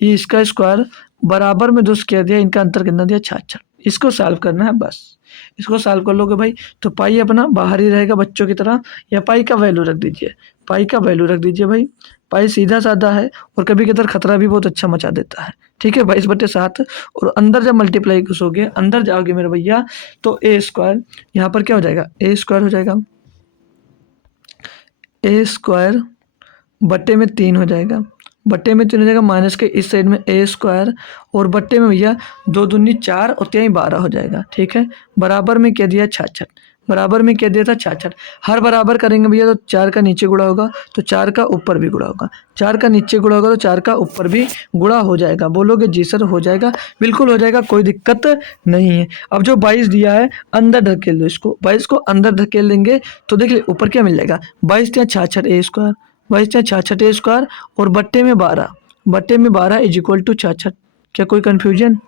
इसका स्क्वायर बराबर में 2 कह दिया, इनका अंतर कितना दिया? 66। इसको सॉल्व करना है बस, इसको सॉल्व कर लोगे भाई तो पाई अपना बाहर ही रहेगा बच्चों की तरह, या पाई का वैल्यू रख दीजिए, पाई का वैल्यू रख दीजिए भाई। पाई सीधा साधा है और कभी कभार खतरा भी बहुत अच्छा मचा देता है, ठीक है। 22/7 और अंदर जब मल्टीप्लाई घुसोगे, अंदर जाओगे मेरे भैया, तो a² यहाँ पर क्या हो जाएगा? a² हो जाएगा, a² बट्टे में 3 हो जाएगा, बट्टे में 3 हो जाएगा, माइनस के इस साइड में a² और बट्टे में भैया 2 दूनी 4 और 3 12 हो जाएगा, ठीक है। बराबर में क्या दिया? 66। बराबर में क्या दिया था 66। हर बराबर करेंगे भैया तो 4 का नीचे गुणा होगा तो 4 का ऊपर भी गुणा होगा, 4 का नीचे गुणा होगा तो 4 का ऊपर भी गुणा हो जाएगा। बोलोगे जी सर हो जाएगा, बिल्कुल हो जाएगा, कोई दिक्कत नहीं है। अब जो 22 दिया है अंदर धकेल दो इसको, 22 को अंदर धकेल देंगे तो देख ले ऊपर क्या मिल जाएगा 22 या 66 ए स्क्वायर, 22 या 66 ए स्क्वायर और बट्टे में 12, बट्टे में 12 इज इक्वल टू 66। क्या कोई कन्फ्यूजन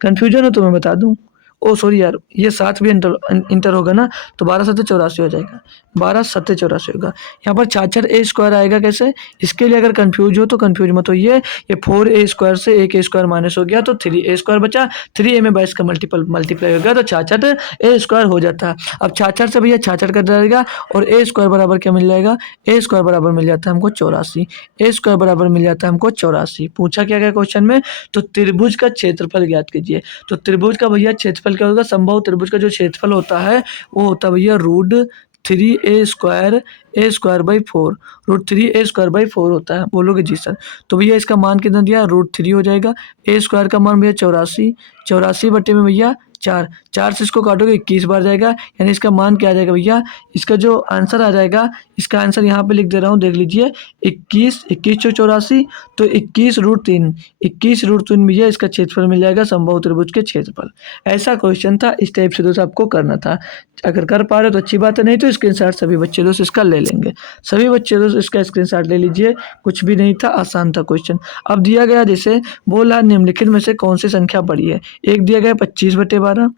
कन्फ्यूजन हो तो मैं बता दूं। ओ सॉरी यार, ये 7 भी इंटर इंटर होगा ना तो 12 7 84 हो जाएगा, 12 7 84 होगा। यहाँ पर 66 ए स्क्वायर आएगा कैसे, इसके लिए अगर कंफ्यूज हो तो कंफ्यूज मत होइए। ये 4 ए स्क्वायर से 1 ए स्क्वायर माइनस हो गया तो 3 ए स्क्वायर बचा, 3 ए में 22 का मल्टीप्लाई हो गया तो 66 ए स्क्वायर हो जाता है। अब 66 से भैया 66 कट जाएगा और ए स्क्वायर बराबर क्या मिल जाएगा, ए स्क्वायर बराबर मिल जाता है हमको 84, ए स्क्वायर बराबर मिल जाता है हमको 84। पूछा क्या गया क्वेश्चन में, तो त्रिभुज का क्षेत्रफल ज्ञात कीजिए। तो त्रिभुज का भैया क्षेत्रफल क्या होगा, संभव त्रिभुज का जो क्षेत्रफल होता है वो होता है भैया √3 a² बाई 4, √3 a² बाई 4 होता है। बोलोगे जी सर, तो भैया इसका मान कितना दिया √3 हो जाएगा, ए स्क्वायर का मान भैया 84, 84 बटे में भैया 4, 4 से इसको काटोगे 21 बार जाएगा, यानी इसका मान क्या आ जाएगा भैया, इसका जो आंसर आ जाएगा, इसका आंसर यहाँ पे लिख दे रहा हूँ देख लीजिए, 21 21 चौ 84 तो 21√3, 21√3 भैया इसका क्षेत्रफल मिल जाएगा समबाहु त्रिभुज के क्षेत्रफल। ऐसा क्वेश्चन था, इस टाइप से दोस्त आपको करना था। अगर कर पा रहे हो तो अच्छी बात है, नहीं तो स्क्रीनशॉट सभी बच्चे दोस्त इसका ले लेंगे, सभी बच्चे दोस्त इसका स्क्रीनशॉट ले लीजिए। कुछ भी नहीं था, आसान था क्वेश्चन। अब दिया गया जैसे बोला निम्नलिखित में से कौन सी संख्या बड़ी है, एक दिया गया 25/12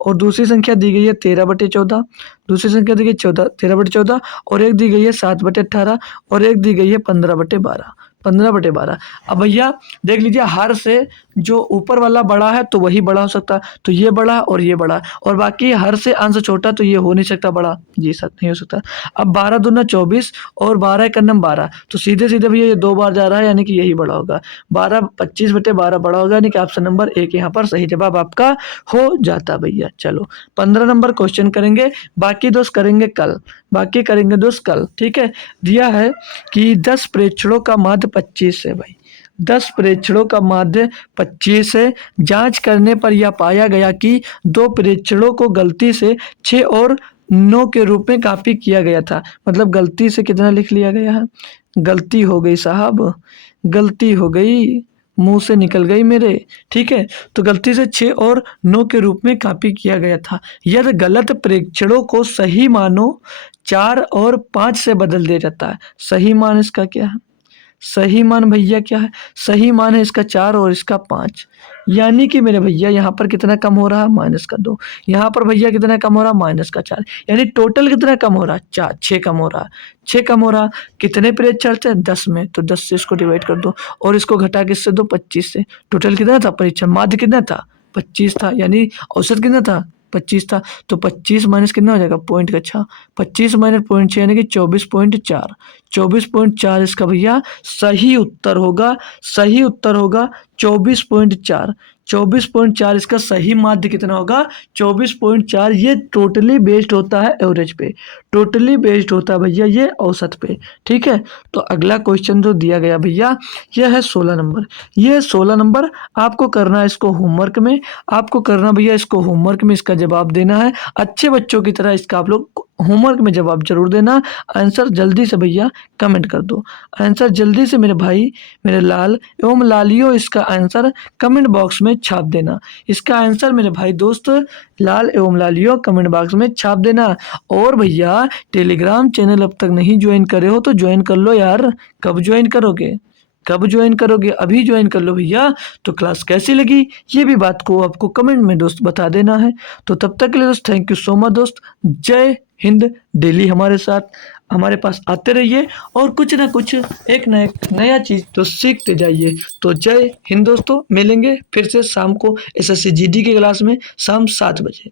और दूसरी संख्या दी गई है 13/14, दूसरी संख्या दी गई 13/14 और एक दी गई है 7/18 और एक दी गई है 15/12, 15/12। अब भैया देख लीजिए, हर से जो ऊपर वाला बड़ा है तो वही बड़ा हो सकता है, तो ये बड़ा और ये बड़ा, और बाकी हर से अंश छोटा तो ये हो नहीं सकता बड़ा, जी सर नहीं हो सकता। अब 12 दूना 24 और 12 एक अन्नम 12, तो सीधे सीधे भैया ये 2 बार जा रहा है यानी कि यही बड़ा होगा, 25/12 बड़ा होगा, यानी कि ऑप्शन नंबर 1 यहाँ पर सही जवाब आपका हो जाता भैया। चलो 15 नंबर क्वेश्चन करेंगे, बाकी दोस्त करेंगे कल, बाकी करेंगे दोस्त कल, ठीक है। दिया है कि 10 प्रेक्षणों का माध्य 25 है भाई, 10 प्रेक्षणों का माध्य 25 है। जांच करने पर यह पाया गया कि 2 प्रेक्षणों को गलती से 6 और 9 के रूप में कॉपी किया गया था। मतलब गलती से कितना लिख लिया गया है, गलती हो गई साहब, गलती हो गई, मुंह से निकल गई मेरे, ठीक है। तो गलती से 6 और 9 के रूप में कॉपी किया गया था। यदि गलत प्रेक्षणों को सही मानो 4 और 5 से बदल दिया जाता है। सही मान इसका क्या है, सही मान भैया क्या है, सही मान है इसका 4 और इसका 5, यानी कि मेरे भैया यहाँ पर कितना कम हो रहा है -2, यहाँ पर भैया कितना कम हो रहा है -4, यानी टोटल कितना कम हो रहा है 4, 6 कम हो रहा है, 6 कम हो रहा। कितने परीक्षण थे 10 में, तो 10 से इसको डिवाइड कर दो और इसको घटा किससे दो 25 से। टोटल कितना था परीक्षण, माध्य कितना था 25 था, यानी औसत कितना था 25 था, तो 25 माइनस कितना हो जाएगा पॉइंट का 6, 25 माइनस 0.6 यानी कि 24.4, 24.4 इसका भैया सही उत्तर होगा, सही उत्तर होगा 24.4, 24.4 इसका सही माध्य कितना होगा 24.4। ये टोटली बेस्ड होता है एवरेज पे, टोटली बेस्ड होता है भैया ये औसत पे, ठीक है। तो अगला क्वेश्चन जो दिया गया भैया यह है 16 नंबर, ये 16 नंबर आपको करना है, इसको होमवर्क में आपको करना भैया, इसको होमवर्क में इसका जवाब देना है। अच्छे बच्चों की तरह इसका आप लोग होमवर्क में जवाब जरूर देना। आंसर जल्दी से भैया कमेंट कर दो, आंसर जल्दी से मेरे भाई, मेरे लाल एवं लालियों इसका आंसर कमेंट बॉक्स में छाप देना। इसका आंसर मेरे भाई दोस्त लाल एवं लालियों कमेंट बॉक्स में छाप देना। और भैया टेलीग्राम चैनल अब तक नहीं ज्वाइन करे हो तो ज्वाइन कर लो यार। कब ज्वाइन करोगे, कब ज्वाइन करोगे, अभी ज्वाइन कर लो भैया। तो क्लास कैसी लगी ये भी बात को आपको कमेंट में दोस्त बता देना है। तो तब तक के लिए दोस्त थैंक यू सो मच दोस्त, जय हिंद। डेली हमारे साथ हमारे पास आते रहिए और कुछ ना कुछ एक नया चीज़ तो सीखते जाइए। तो जय हिंद दोस्तों, मिलेंगे फिर से शाम को SSC GD की क्लास में शाम 7 बजे।